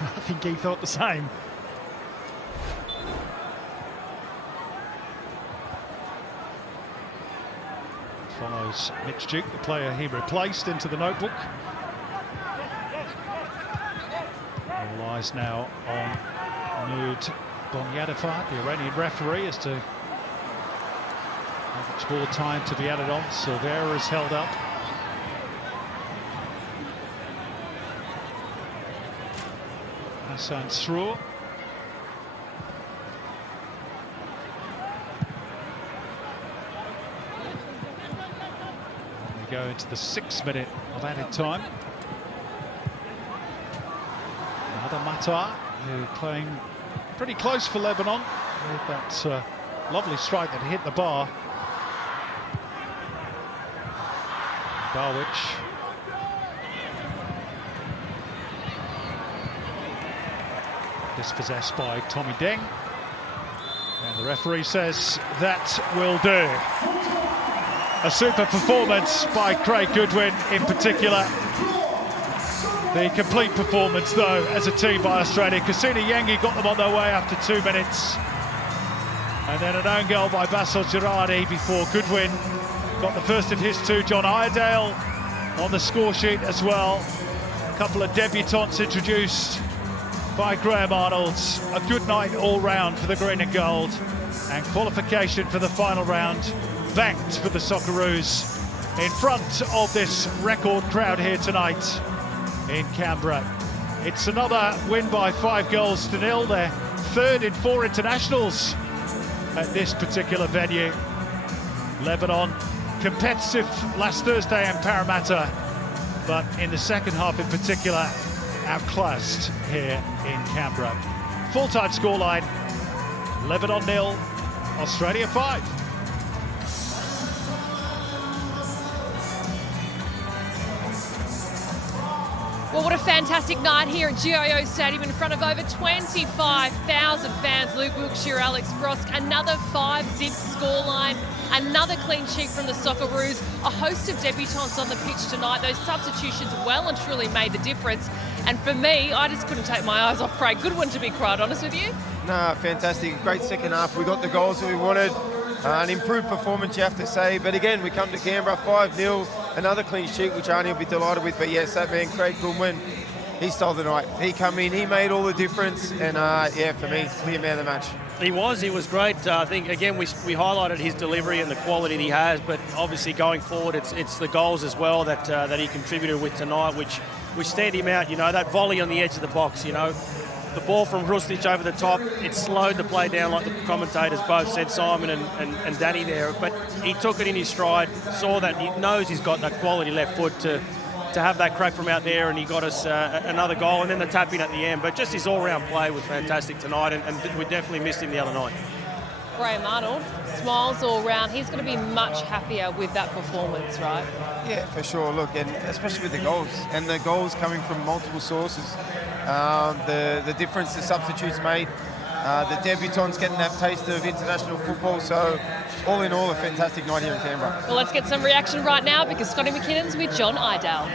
I think he thought the same. Follows Mitch Duke, the player he replaced, into the notebook. All eyes now on Nude Bonyadifat, the Iranian referee, as to how much more time to be added on. Silvera is held up. Hassan Srour. We go into the 6th minute of added time. Another Matar, who playing pretty close for Lebanon with that lovely strike that hit the bar. Darwich. Dispossessed by Tommy Deng. And the referee says that will do. A super performance by Craig Goodwin in particular. The complete performance, though, as a team by Australia. Kusini Yengi got them on their way after 2 minutes. And then an own goal by Basil Girardi before Goodwin got the first of his two. John Iredale on the score sheet as well. A couple of debutants introduced by Graham Arnold. A good night all round for the green and gold. And qualification for the final round banked for the Socceroos in front of this record crowd here tonight in Canberra. It's another win by 5-0. Their third in 4 internationals at this particular venue. Lebanon competitive last Thursday in Parramatta, but in the second half in particular outclassed here in Canberra. Full-time scoreline: Lebanon 0, Australia 5. Well, what a fantastic night here at GIO Stadium in front of over 25,000 fans. Luke Wilkshire, Alex Brosk, another 5-zip scoreline, another clean sheet from the Socceroos. A host of debutants on the pitch tonight. Those substitutions well and truly made the difference. And for me, I just couldn't take my eyes off Craig Goodwin, to be quite honest with you. Nah, fantastic. Great second half. We got the goals that we wanted. An improved performance, you have to say. But again, we come to Canberra 5-0. Another clean sheet, which Arnie will be delighted with. But yes, that man, Craig Goodwin, he stole the night. He come in, he made all the difference. And yeah, for me, clear man of the match. He was great. I think, again, we highlighted his delivery and the quality that he has. But obviously going forward, it's the goals as well that he contributed with tonight, which stand him out. You know, that volley on the edge of the box, you know. The ball from Hrustic over the top, it slowed the play down, like the commentators both said, Simon and Danny there. But he took it in his stride, saw that, he knows he's got that quality left foot to have that crack from out there, and he got us another goal, and then the tap in at the end. But just his all-round play was fantastic tonight, and we definitely missed him the other night. Graham Arnold, smiles all round. He's going to be much happier with that performance, right? Yeah, for sure. Look, and especially with the goals, and the goals coming from multiple sources. The difference the substitutes made, the debutants getting that taste of international football. So all in all, a fantastic night here in Canberra. Well, let's get some reaction right now, because Scotty McKinnon's with John Iredale.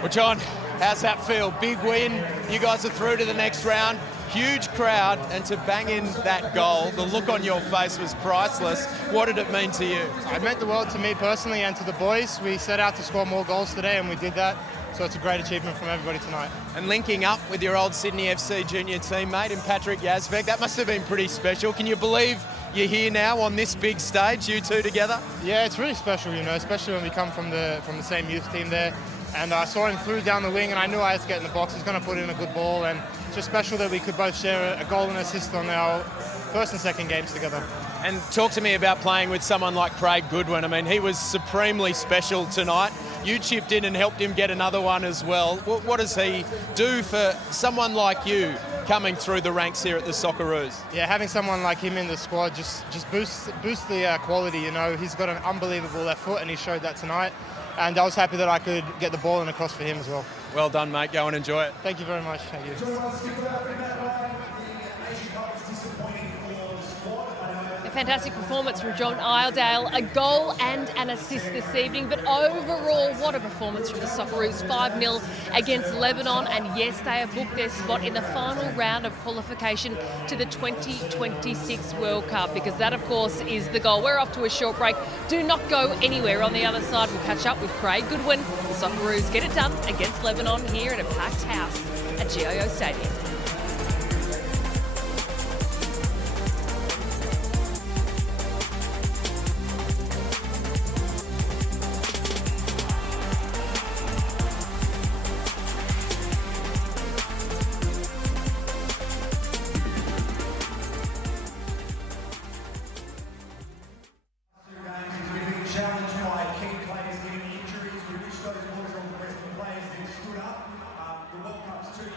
Well, John, how's that feel? Big win. You guys are through to the next round. Huge crowd, and to bang in that goal, the look on your face was priceless. What did it mean to you? It meant the world to me personally and to the boys. We set out to score more goals today, and we did that. So it's a great achievement from everybody tonight. And linking up with your old Sydney FC junior teammate in Patrick Yazbek, that must have been pretty special. Can you believe you're here now on this big stage, you two together? Yeah, it's really special, you know, especially when we come from the same youth team there. And I saw him through down the wing, and I knew I had to get in the box. He's going to put in a good ball, and it's just special that we could both share a goal and assist on our first and second games together. And talk to me about playing with someone like Craig Goodwin. I mean, he was supremely special tonight. You chipped in and helped him get another one as well. What does he do for someone like you coming through the ranks here at the Socceroos? Yeah, having someone like him in the squad just boosts the quality, you know. He's got an unbelievable left foot, and he showed that tonight. And I was happy that I could get the ball in across for him as well. Well done, mate. Go and enjoy it. Thank you very much. Thank you. A fantastic performance from John Iredale, a goal and an assist this evening, but overall, what a performance from the Socceroos. 5-0 against Lebanon, and yes, they have booked their spot in the final round of qualification to the 2026 World Cup, because that, of course, is the goal. We're off to a short break. Do not go anywhere. On the other side, we'll catch up with Craig Goodwin. The Socceroos get it done against Lebanon here at a packed house at GIO Stadium.